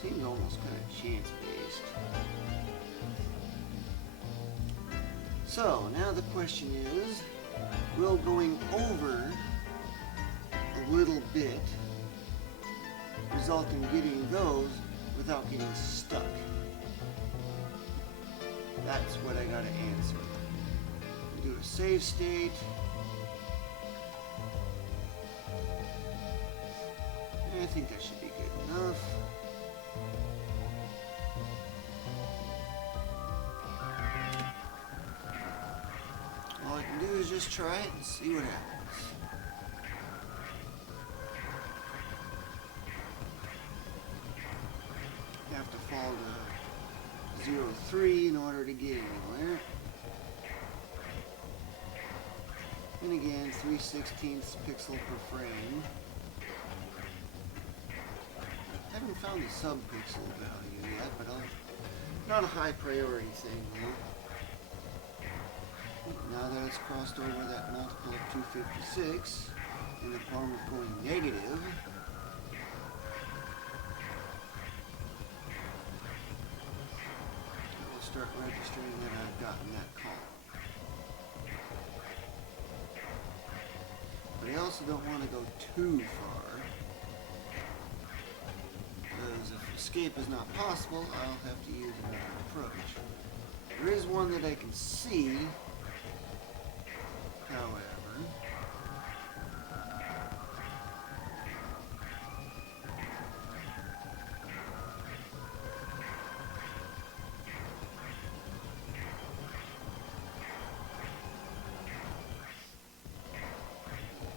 Seems almost kind of chance-based. So, now the question is, will going over a little bit result in getting those without getting stuck? That's what I gotta answer. Do a save state. I think that should be good enough. All I can do is just try it and see what happens. You have to fall to 0.3 in order to get anywhere. And again, 3/16 pixel per frame. I haven't found the sub-pixel value yet, but not a high priority thing though. Now that it's crossed over that multiple of 256 in the form of going negative, we'll start registering that I've gotten that column. But I also don't want to go too far, because if escape is not possible, I'll have to use another approach. There is one that I can see, however.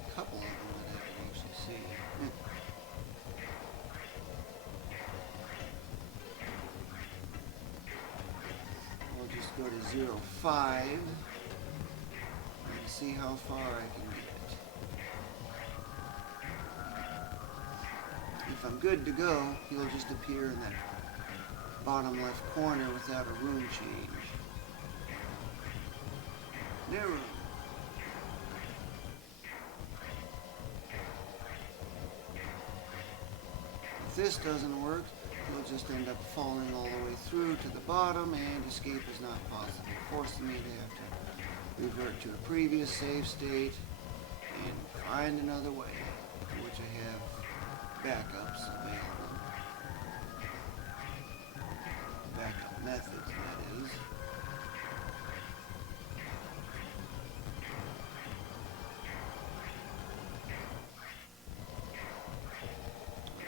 A couple of them that I can actually see. I'll just go to 0.5 and see how far I can get. If I'm good to go, he'll just appear in that bottom left corner without a room change. Narrow. If this doesn't work, he'll just end up falling all the way through to the bottom, and escape is not possible, forcing me to have to revert to a previous save state and find another way, for which I have backups available. backup methods, that is.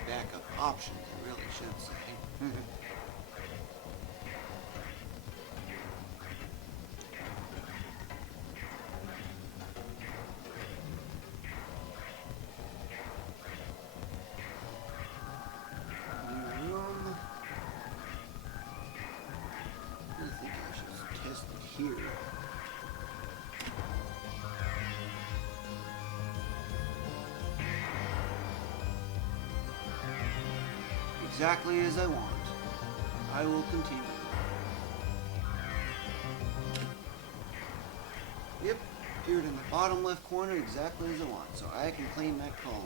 Backup options, I really should say. Here. Exactly as I want. I will continue. Yep, appeared in the bottom left corner exactly as I want, so I can claim that column.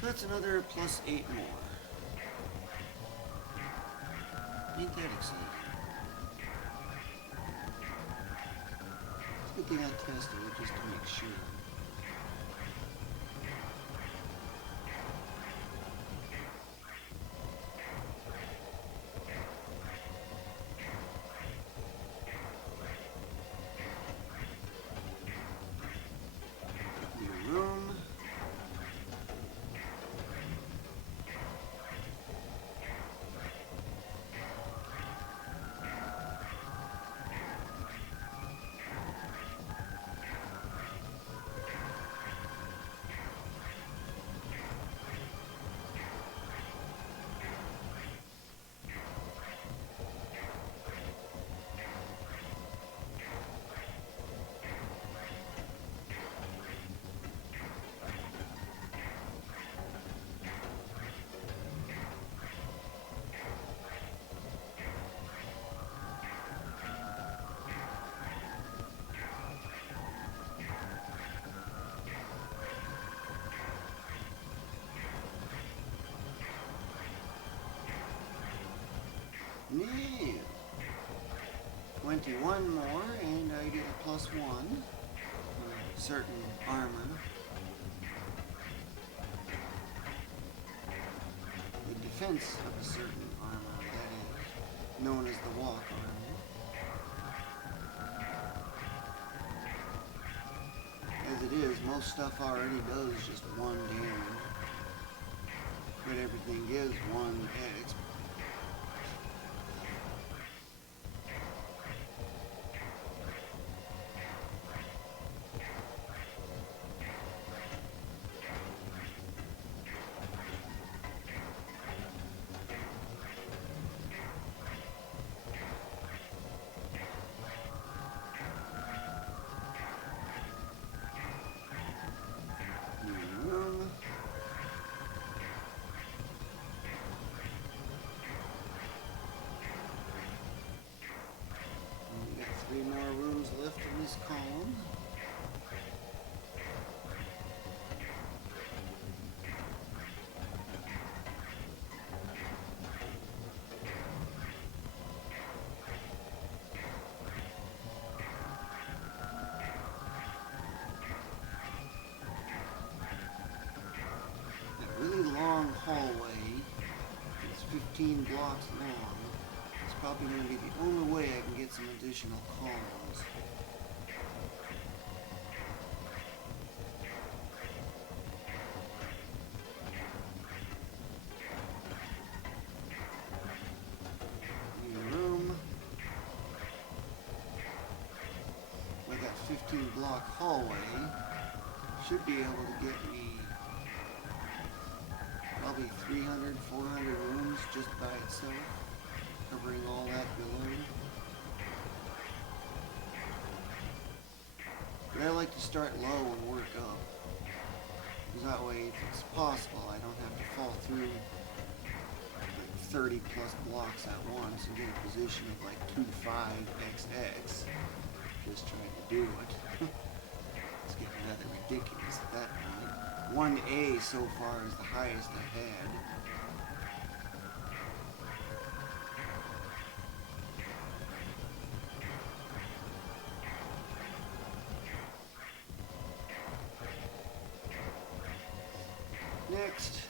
So that's another plus 8 more. Ain't that exciting? It's a good thing I tested it just to make sure. New room. Yeah. 21 more, and I get a plus 1 for certain armor. The defense of a certain armor, that is, known as the walk armor. As it is, most stuff already does just 1 damage, but everything gives 1 X. Left in this column. That really long hallway, it's 15 blocks long. It's probably going to be the only way I can get some additional columns. With that 15 block hallway, should be able to get me probably 300, 400 rooms just by itself, covering all that below. But I like to start low and work up, because that way, if it's possible, I don't have to fall through like 30 plus blocks at once and get a position of like 2.5xx. Just trying to do it. It's getting rather ridiculous at that point. 1A so far is the highest I had. next?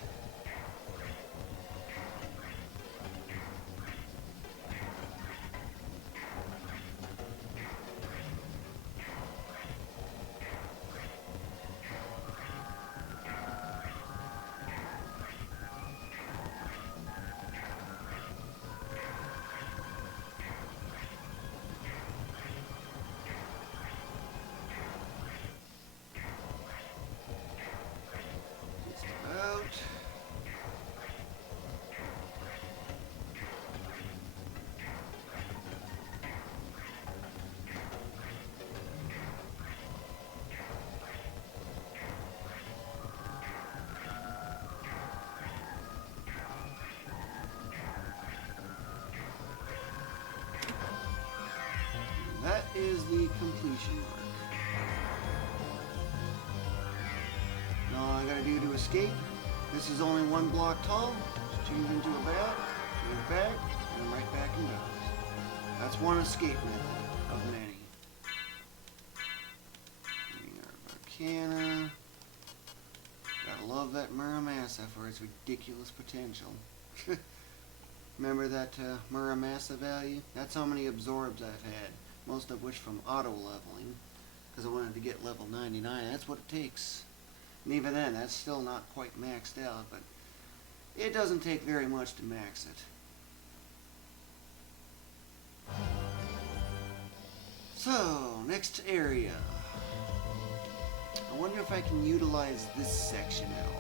Just about. That is the completion mark. Now all I gotta do to escape, this is only one block tall, just change into a bat, change back, and then right back and goes. That's one escape method of many. Arcana. Gotta love that Muramasa for its ridiculous potential. Remember that Muramasa value? That's how many absorbs I've had, most of which from auto leveling, because I wanted to get level 99. That's what it takes. And even then, that's still not quite maxed out, but it doesn't take very much to max it. So, next area. I wonder if I can utilize this section at all.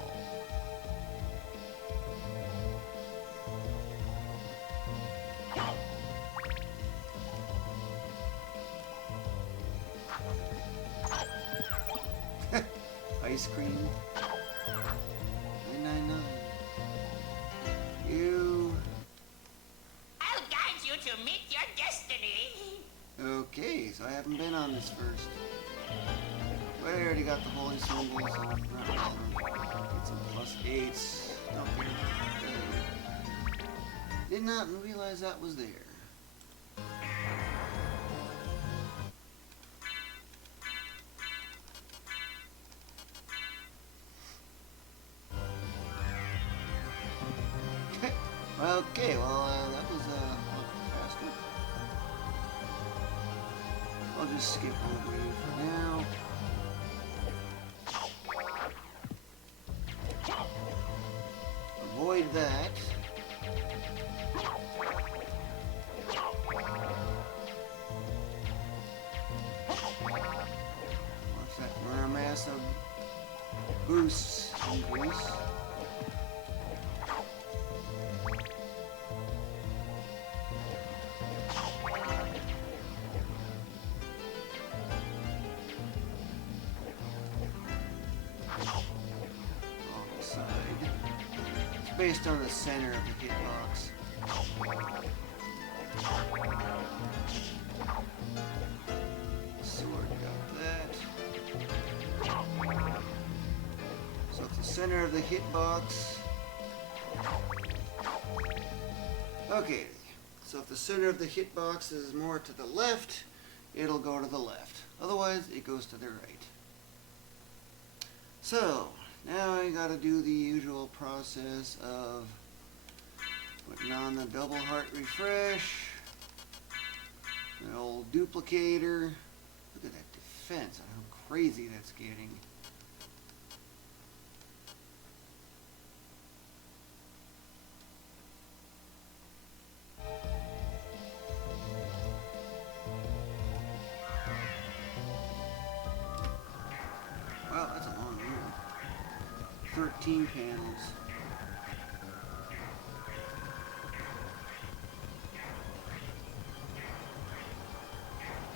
Ice cream. 999. You. I'll guide you to meet your destiny. Okay, so I haven't been on this first. But I already got the holy symbols. Get some +8s. Okay. Did not realize that was there. Okay, well, that was a lot faster. I'll just skip over you for now. Avoid that. Watch that Muramasa boosts increase. Based on the center of the hitbox. Sword got that. So it's the center of the hitbox. Okay, so if the center of the hitbox is more to the left, it'll go to the left. Otherwise, it goes to the right. So, now I gotta do the usual process of putting on the double heart refresh, the old duplicator. Look at that defense, how crazy that's getting. Wow, that's a long room. 13 panels.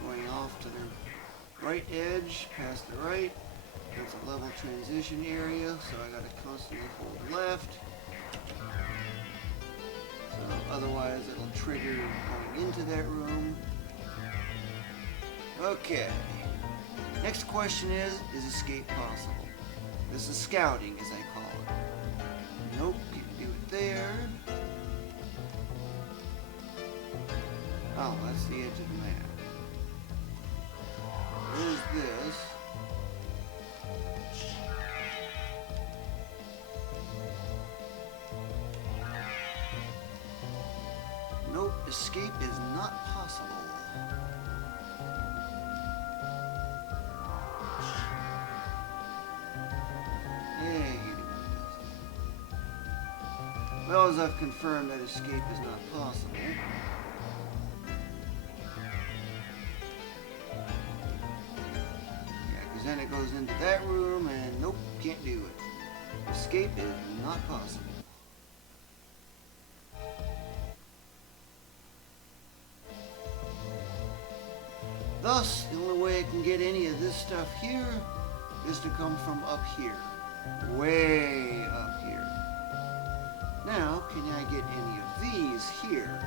Going off to the right edge, past the right. That's a level transition area, so I gotta constantly hold left. So otherwise it'll trigger going into that room. Okay. Next question is escape possible? This is scouting, as I call it. Nope, can't do it there. Oh, that's the edge of the map. There's this. escape is not possible. Hey, well, as I've confirmed that escape is not possible. Yeah, because then it goes into that room and nope, can't do it. Escape is not possible. Thus, the only way I can get any of this stuff here is to come from up here. Way up here. Now, can I get any of these here?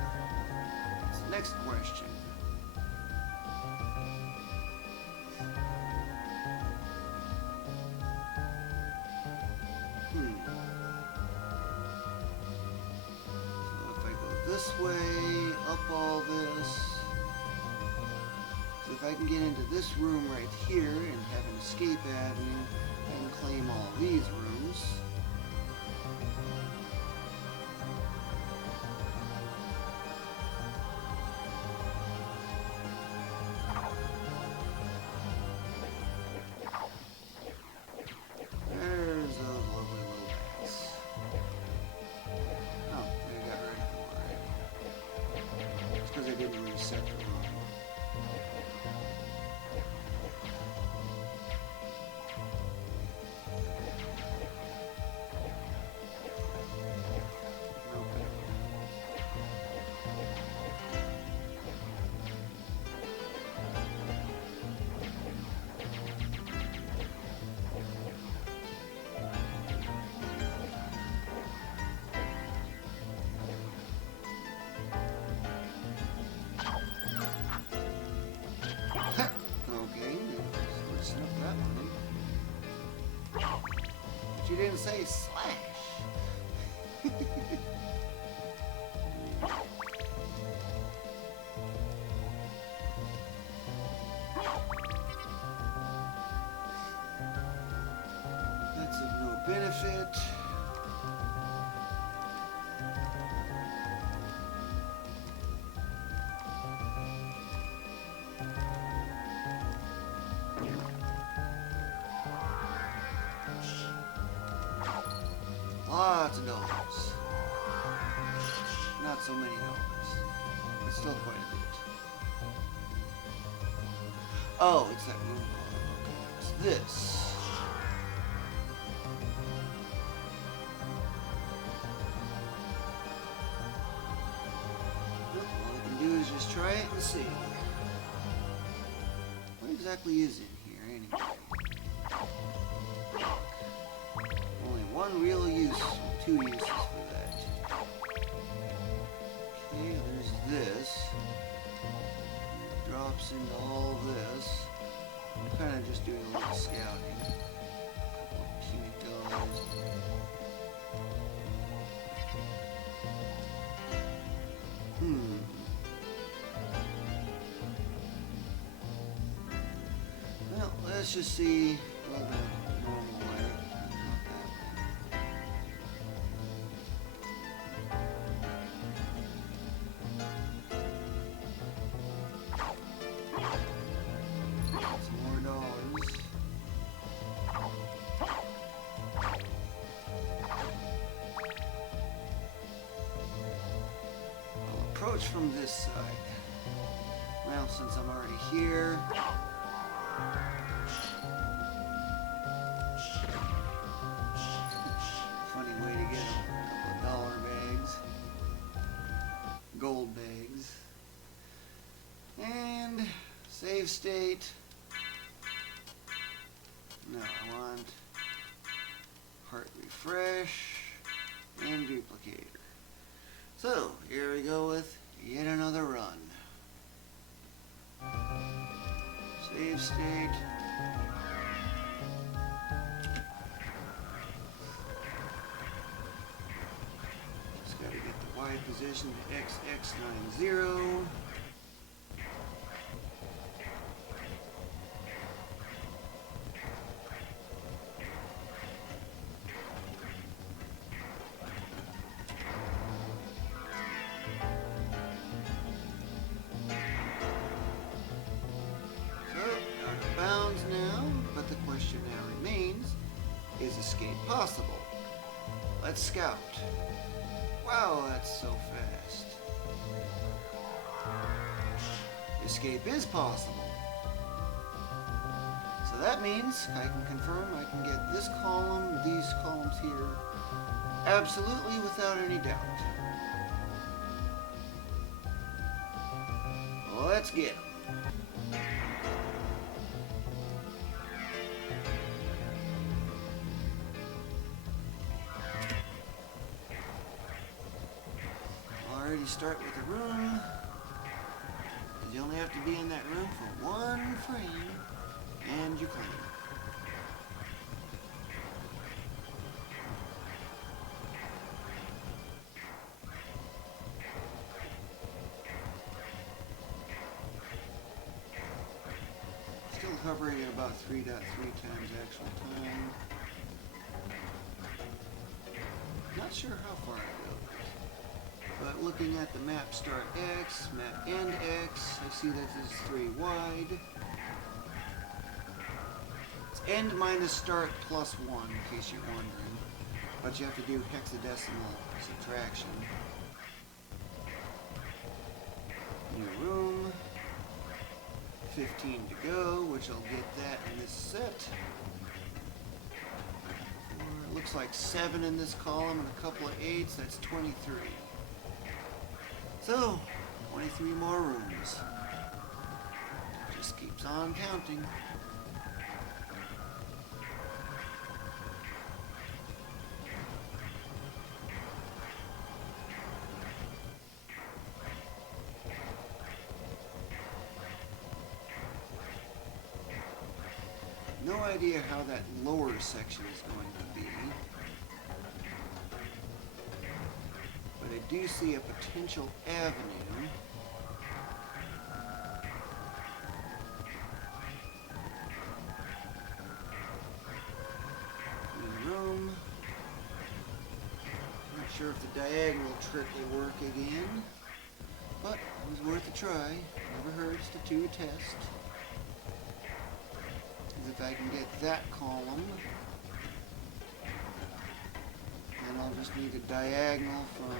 That's the next question. So if I go this way, up all this. So if I can get into this room right here and have an escape avenue, I can claim all these rooms. There's those lovely little bats. Oh, I got rid of them already. It's because I didn't reset the room. You didn't say slash. That's of no benefit. Lots of dollars. Not so many dollars, but still quite a bit. Oh, it's that room. Okay, it's this. Look, all I can do is just try it and see. What exactly is in here anyway? One real use, two uses for that. Okay, there's this. It drops into all this. I'm kind of just doing a little scouting. A couple of puny dollars. Well, let's just see the normal way. Approach from this side. Well, since I'm already here, funny way to get a couple of dollar bags, gold bags, and save state. No, I want heart refresh and duplicator. So, here we go with yet another run. Save state. Just gotta get the Y position to XX90. escape possible. Let's scout. Wow, that's so fast. Escape is possible. So that means I can confirm I can get this column, these columns here, absolutely without any doubt. Let's get 'em. Already start with the room. You only have to be in that room for one frame, and you claim. Still hovering at about 3.3 times actual time. Not sure how far it goes. But looking at the map start X, map end X, I see that this is 3 wide. It's end minus start plus 1, in case you're wondering. But you have to do hexadecimal subtraction. New room. 15 to go, which I'll get that in this set. It looks like 7 in this column and a couple of 8s, that's 23. So, 23 more rooms. Just keeps on counting. No idea how that lower section is going to be. But I do see a potential avenue. New room. Not sure if the diagonal trick will work again, but it was worth a try. Never hurts to do a test. If I can get that column, then I'll just need a diagonal from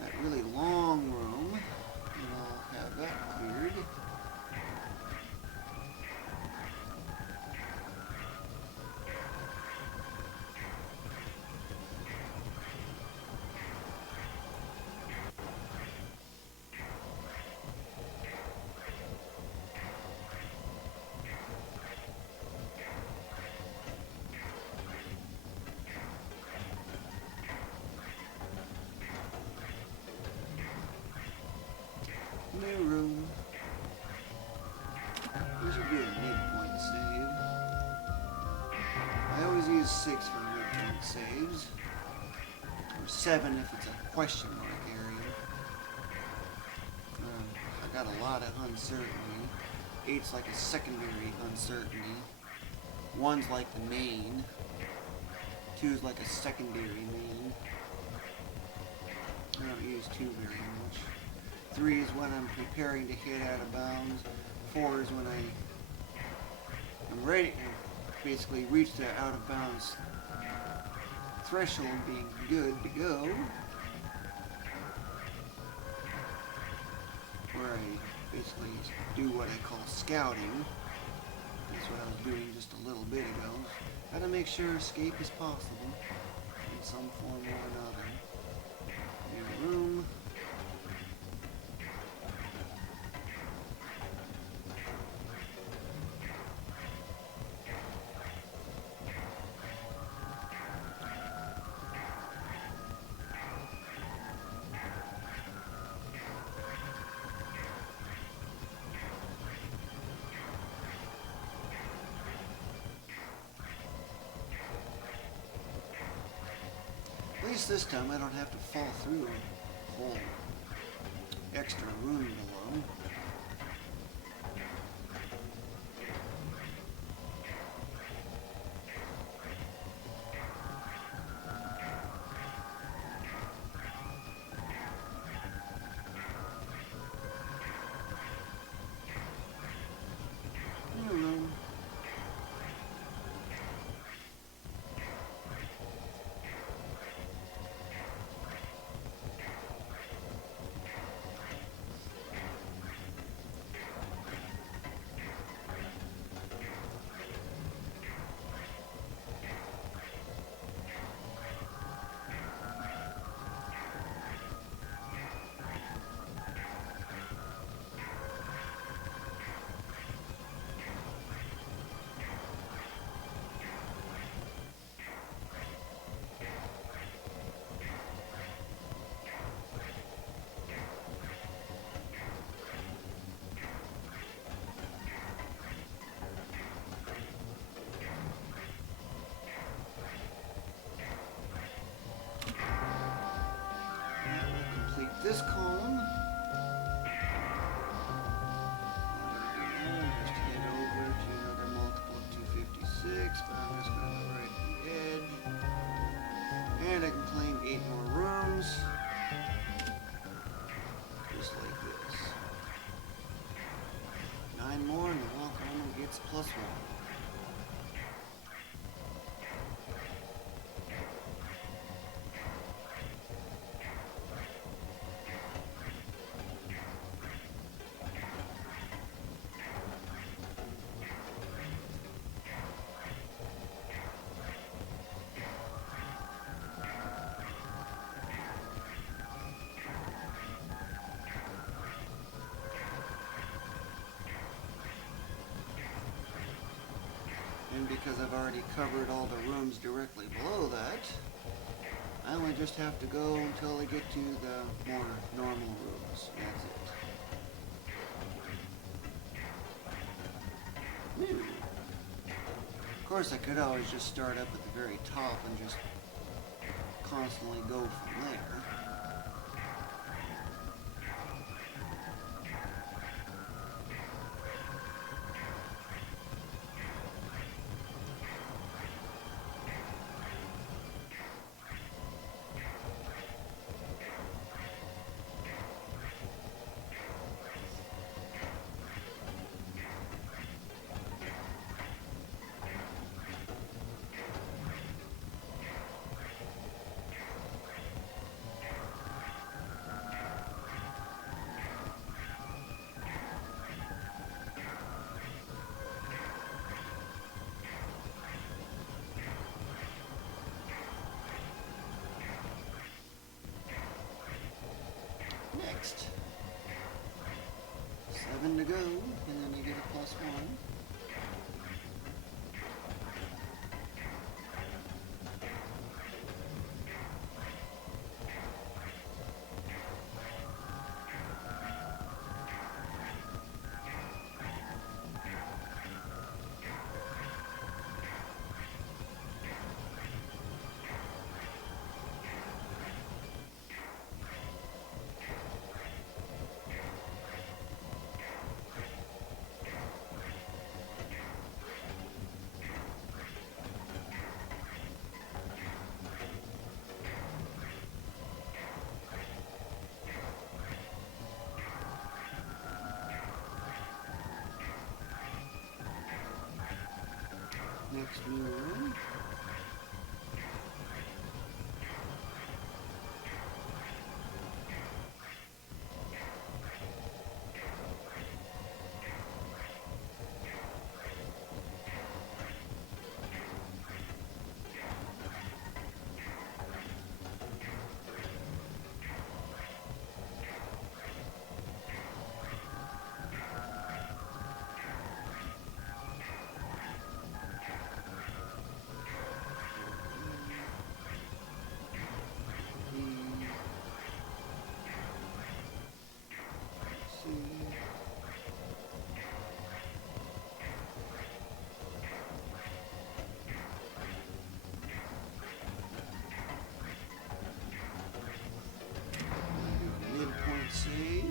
that really long room, and I'll have that cleared. New room. This would be a midpoint save. I always use 6 for midpoint saves. Or 7 if it's a question mark area. I got a lot of uncertainty. 8's like a secondary uncertainty. 1's like the main. 2's like a secondary main. I don't use 2 very much. 3 is when I'm preparing to hit out of bounds. 4 is when I'm ready to basically reach the out of bounds threshold, being good to go. Where I basically do what I call scouting. That's what I was doing just a little bit ago. Gotta make sure escape is possible in some form or another. New room. At least this time I don't have to fall through a whole extra room below. It's +1. And because I've already covered all the rooms directly below that, I only just have to go until I get to the more normal rooms. That's it. New. Of course, I could always just start up at the very top and just constantly go from there. Next. 7 to go, and then you get a +1. Next new room. Midpoint save.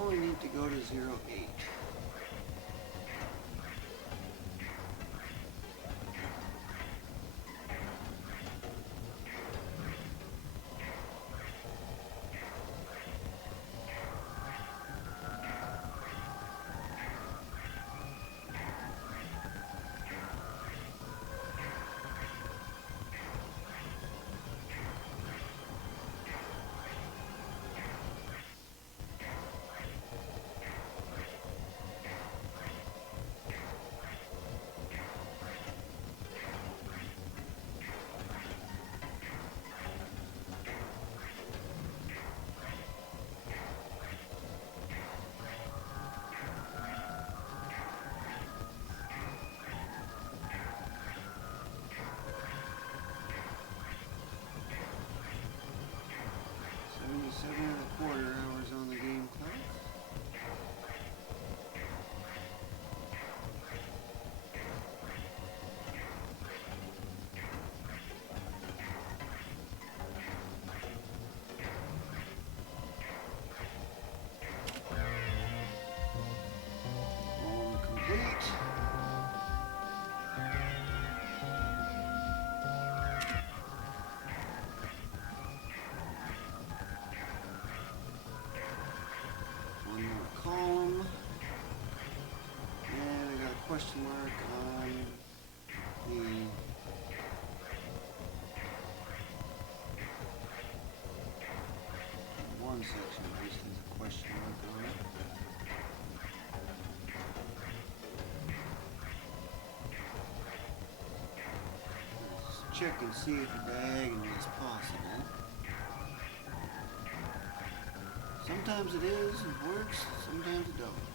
Only need to go to 08. section at least has a question mark on it. Let's check and see if the diagonal is possible. Sometimes it is, it works, sometimes it don't.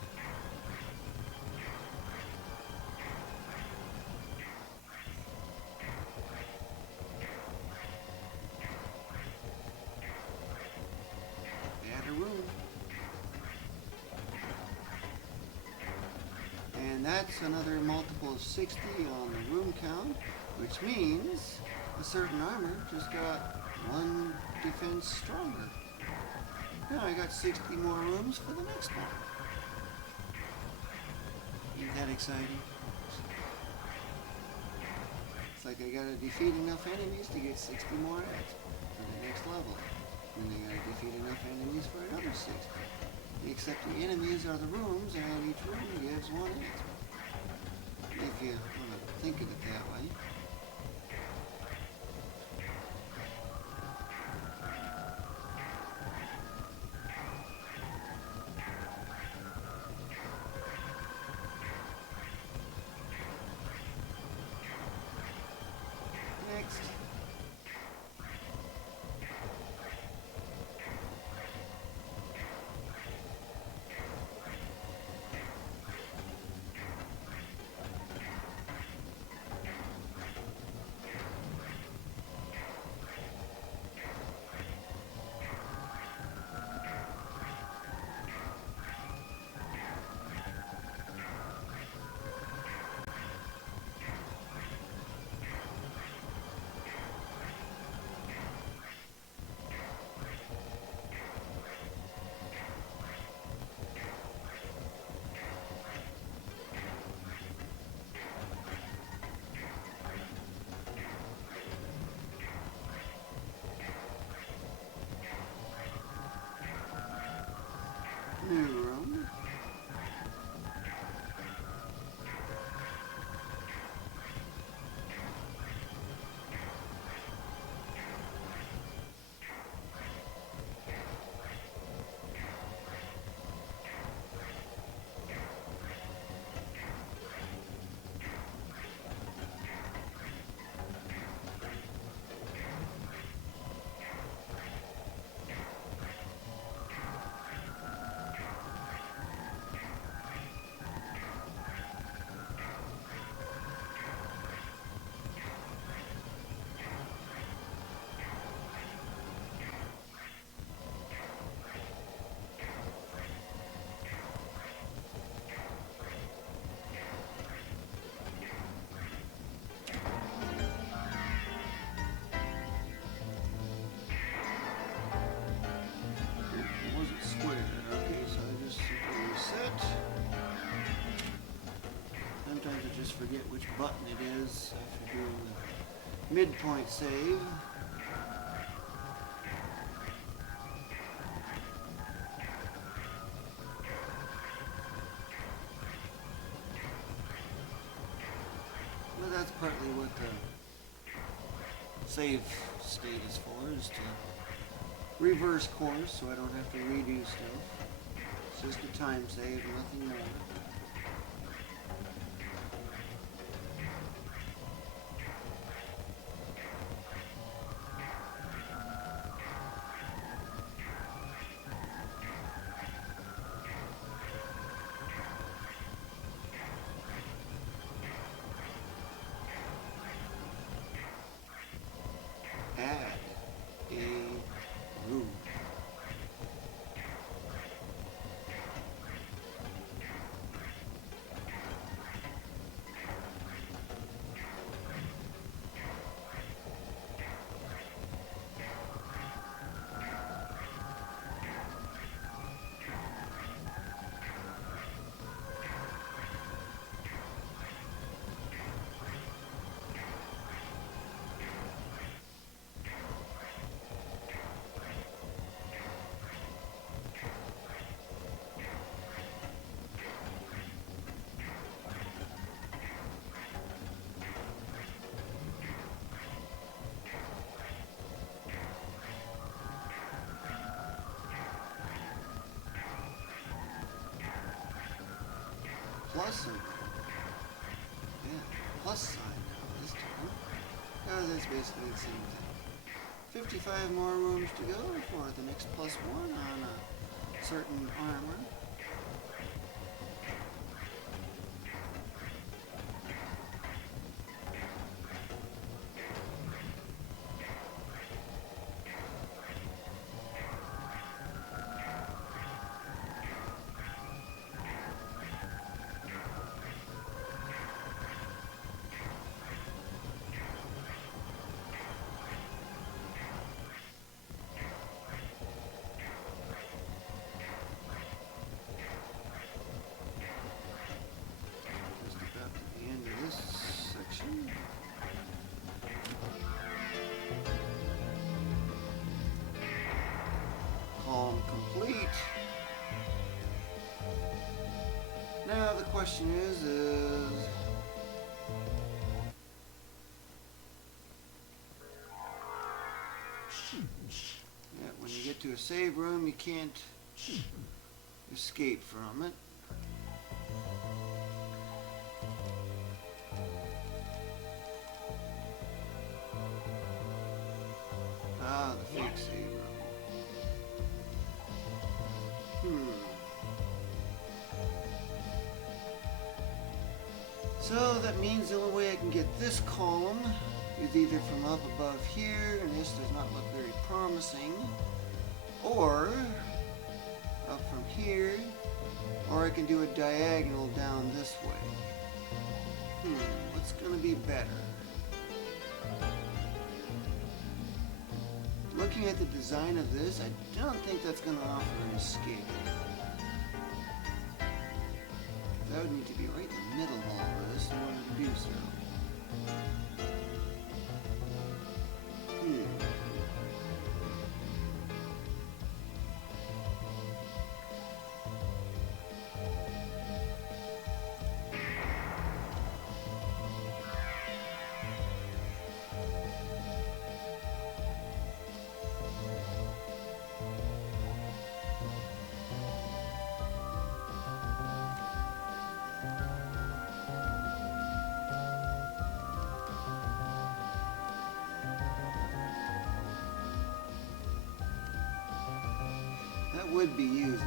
Add a room. And that's another multiple of 60 on the room count, which means a certain armor just got 1 defense stronger. Now I got 60 more rooms for the next one. Ain't that exciting? It's like I gotta defeat enough enemies to get 60 more X for the next level. And then I gotta defeat enough enemies for another 60. Except the enemies are the rooms, and each room gives 1 X. If you want to think of it that way. Next. New room. It wasn't square. Okay, so I just simply reset. Sometimes I just forget which button it is after doing the midpoint save. But that's partly what the save state is for, is to reverse course so I don't have to redo stuff. It's just a time save, nothing more. Add a room. plus and plus sign now this time. Oh, that's basically the same thing. 55 more rooms to go for the next +1 on a certain armor. Column complete. Now the question is when you get to a save room, you can't escape from it. Ah, the fake save room. So that means the only way I can get this column is either from up above here, and this does not look very promising, or up from here, or I can do a diagonal down this way. What's gonna be better? Looking at the design of this, I don't think that's going to offer an escape. That would need to be right in the middle of all this in order to do so. That would be usable,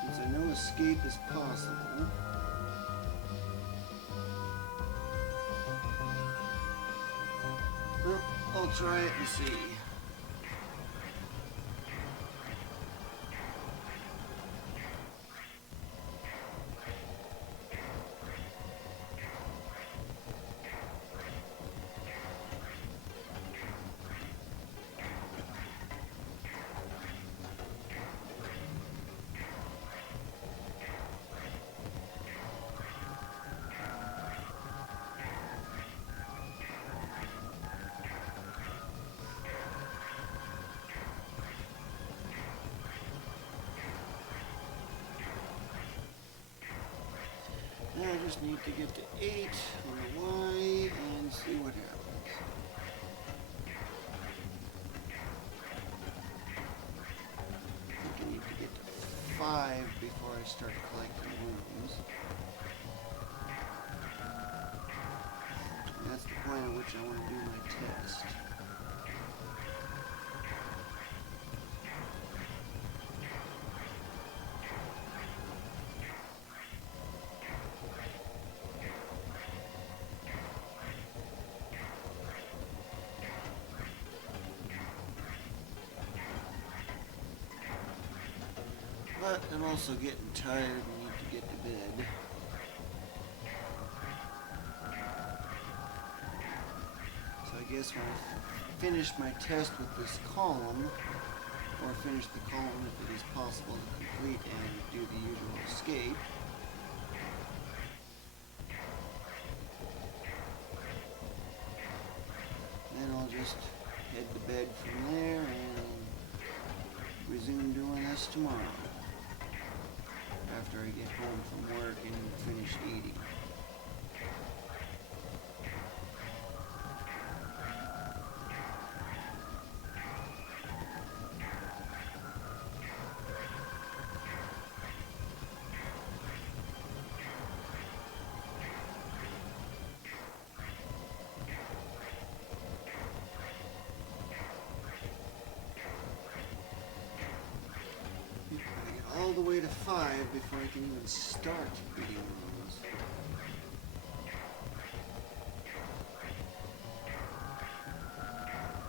since I know escape is possible. Well, I'll try it and see. Now I just need to get to 8 on the Y and see what happens. I think I need to get to 5 before I start collecting rooms. And that's the point at which I want to do my test. But I'm also getting tired and need to get to bed. So I guess when I finish my test with this column, or finish the column if it is possible to complete and do the usual escape, then I'll just head to bed from there and resume doing this tomorrow, after I get home from work and finish eating. 5 before I can even start beating rooms.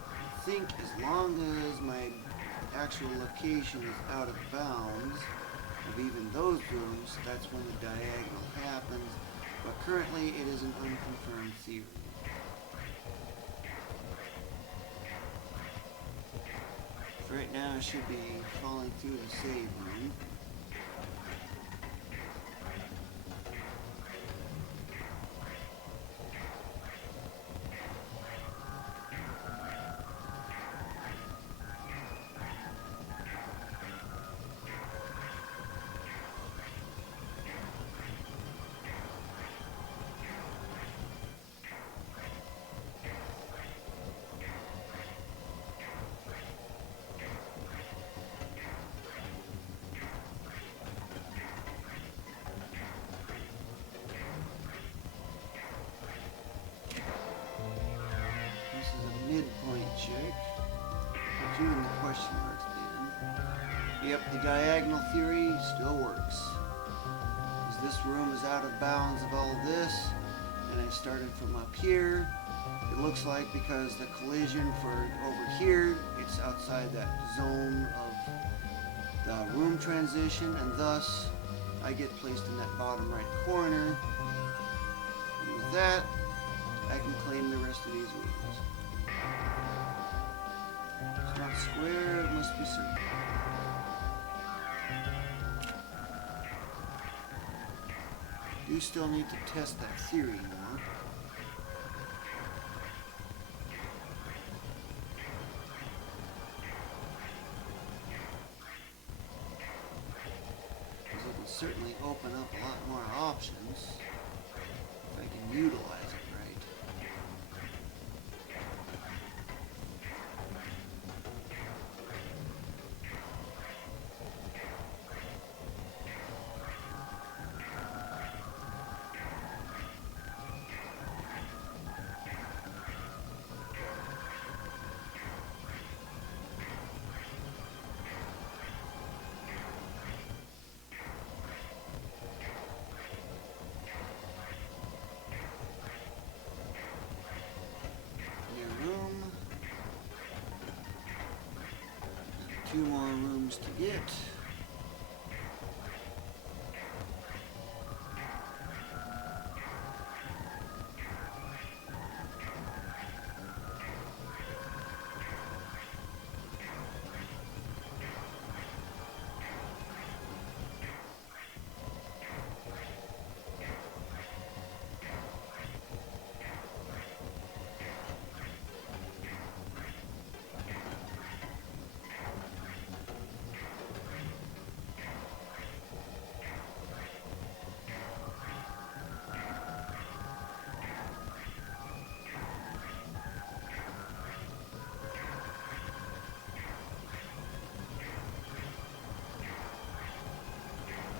I think as long as my actual location is out of bounds of even those rooms, that's when the diagonal happens. But currently it is an unconfirmed theory. For right now I should be falling through the save room. This is a midpoint check. Put you in the question marks, man. Yep, the diagonal theory still works. As this room is out of bounds of all of this, and I started from up here, it looks like because the collision for over here, it's outside that zone of the room transition, and thus I get placed in that bottom right corner. And with that, I can claim the rest of these rooms. It's not square, it must be circular. Do still need to test that theory more. Because it can certainly open up a lot more options if I can utilize it right. Room. 2 more rooms to get.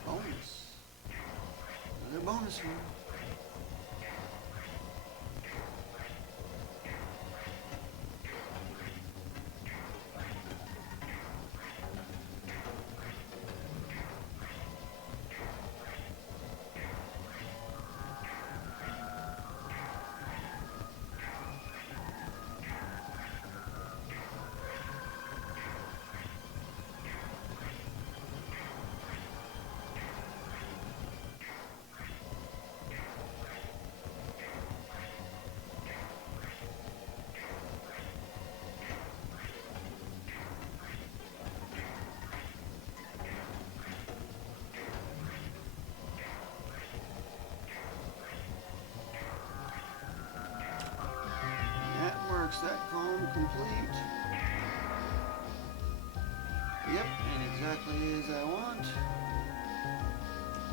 Bonus. Another bonus room. That column complete. Yep, and exactly as I want.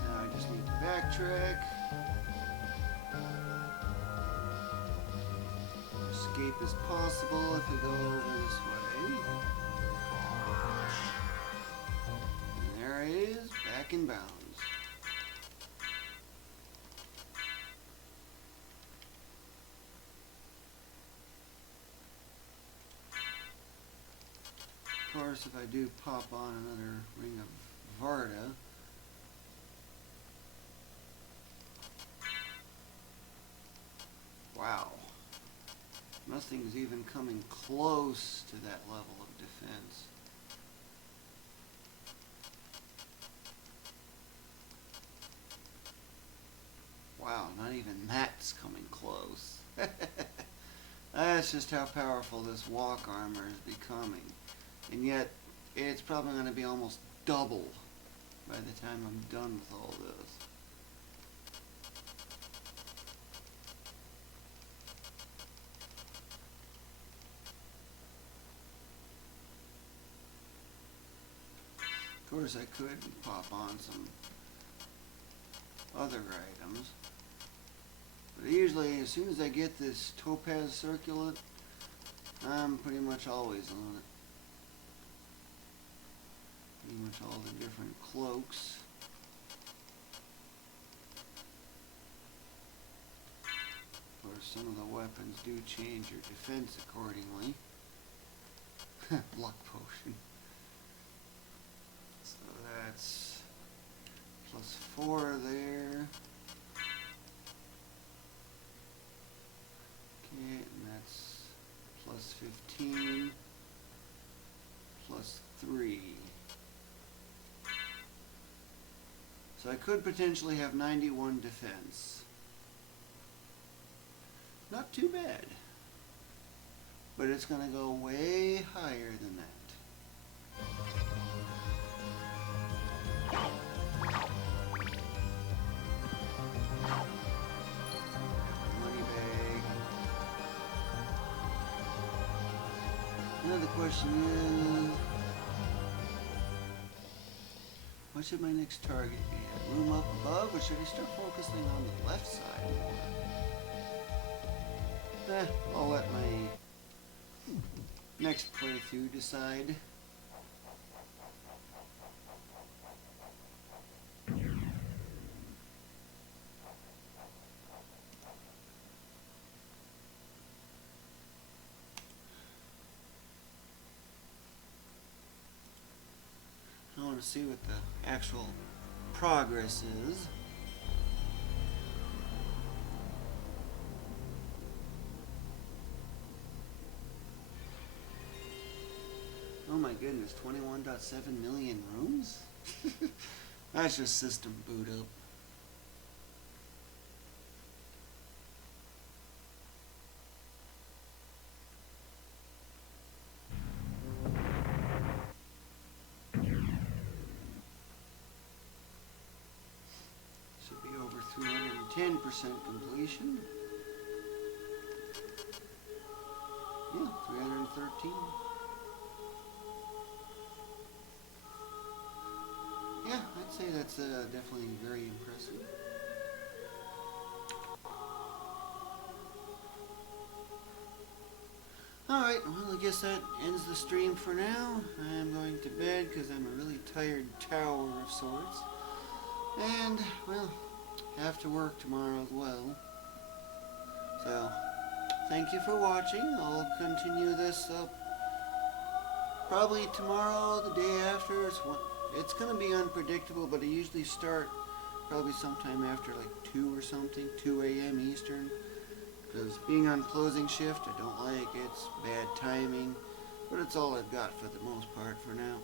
Now I just need to backtrack. Escape is possible if we go over this way. And there it is, back in bounds. Of course, if I do pop on another ring of Varda, Nothing's even coming close to that level of defense. Wow, not even that's coming close. That's just how powerful this walk armor is becoming. And yet, it's probably going to be almost double by the time I'm done with all this. Of course, I could pop on some other items. But usually, as soon as I get this topaz circlet, I'm pretty much always on it. Pretty much all the different cloaks. Of course, some of the weapons do change your defense accordingly. Luck potion. So that's +4 there. Okay, and that's +15, +3. So I could potentially have 91 defense. Not too bad. But it's going to go way higher than that. Money bag. Now the question is, what should my next target be at? Room up above, or should I start focusing on the left side more? I'll let my next playthrough decide. I want to see what the actual progress is. Oh my goodness, 21.7 million rooms? That's just system boot up. Should be over 310% completion. Yeah, 313. Yeah, I'd say that's definitely very impressive. Alright, well I guess that ends the stream for now. I'm going to bed because I'm a really tired tower of sorts. And, well, have to work tomorrow as well. So, thank you for watching. I'll continue this up probably tomorrow, the day after. It's going to be unpredictable, but I usually start probably sometime after like 2 or something, 2 a.m. Eastern. Because being on closing shift, I don't like it. It's bad timing. But it's all I've got for the most part for now.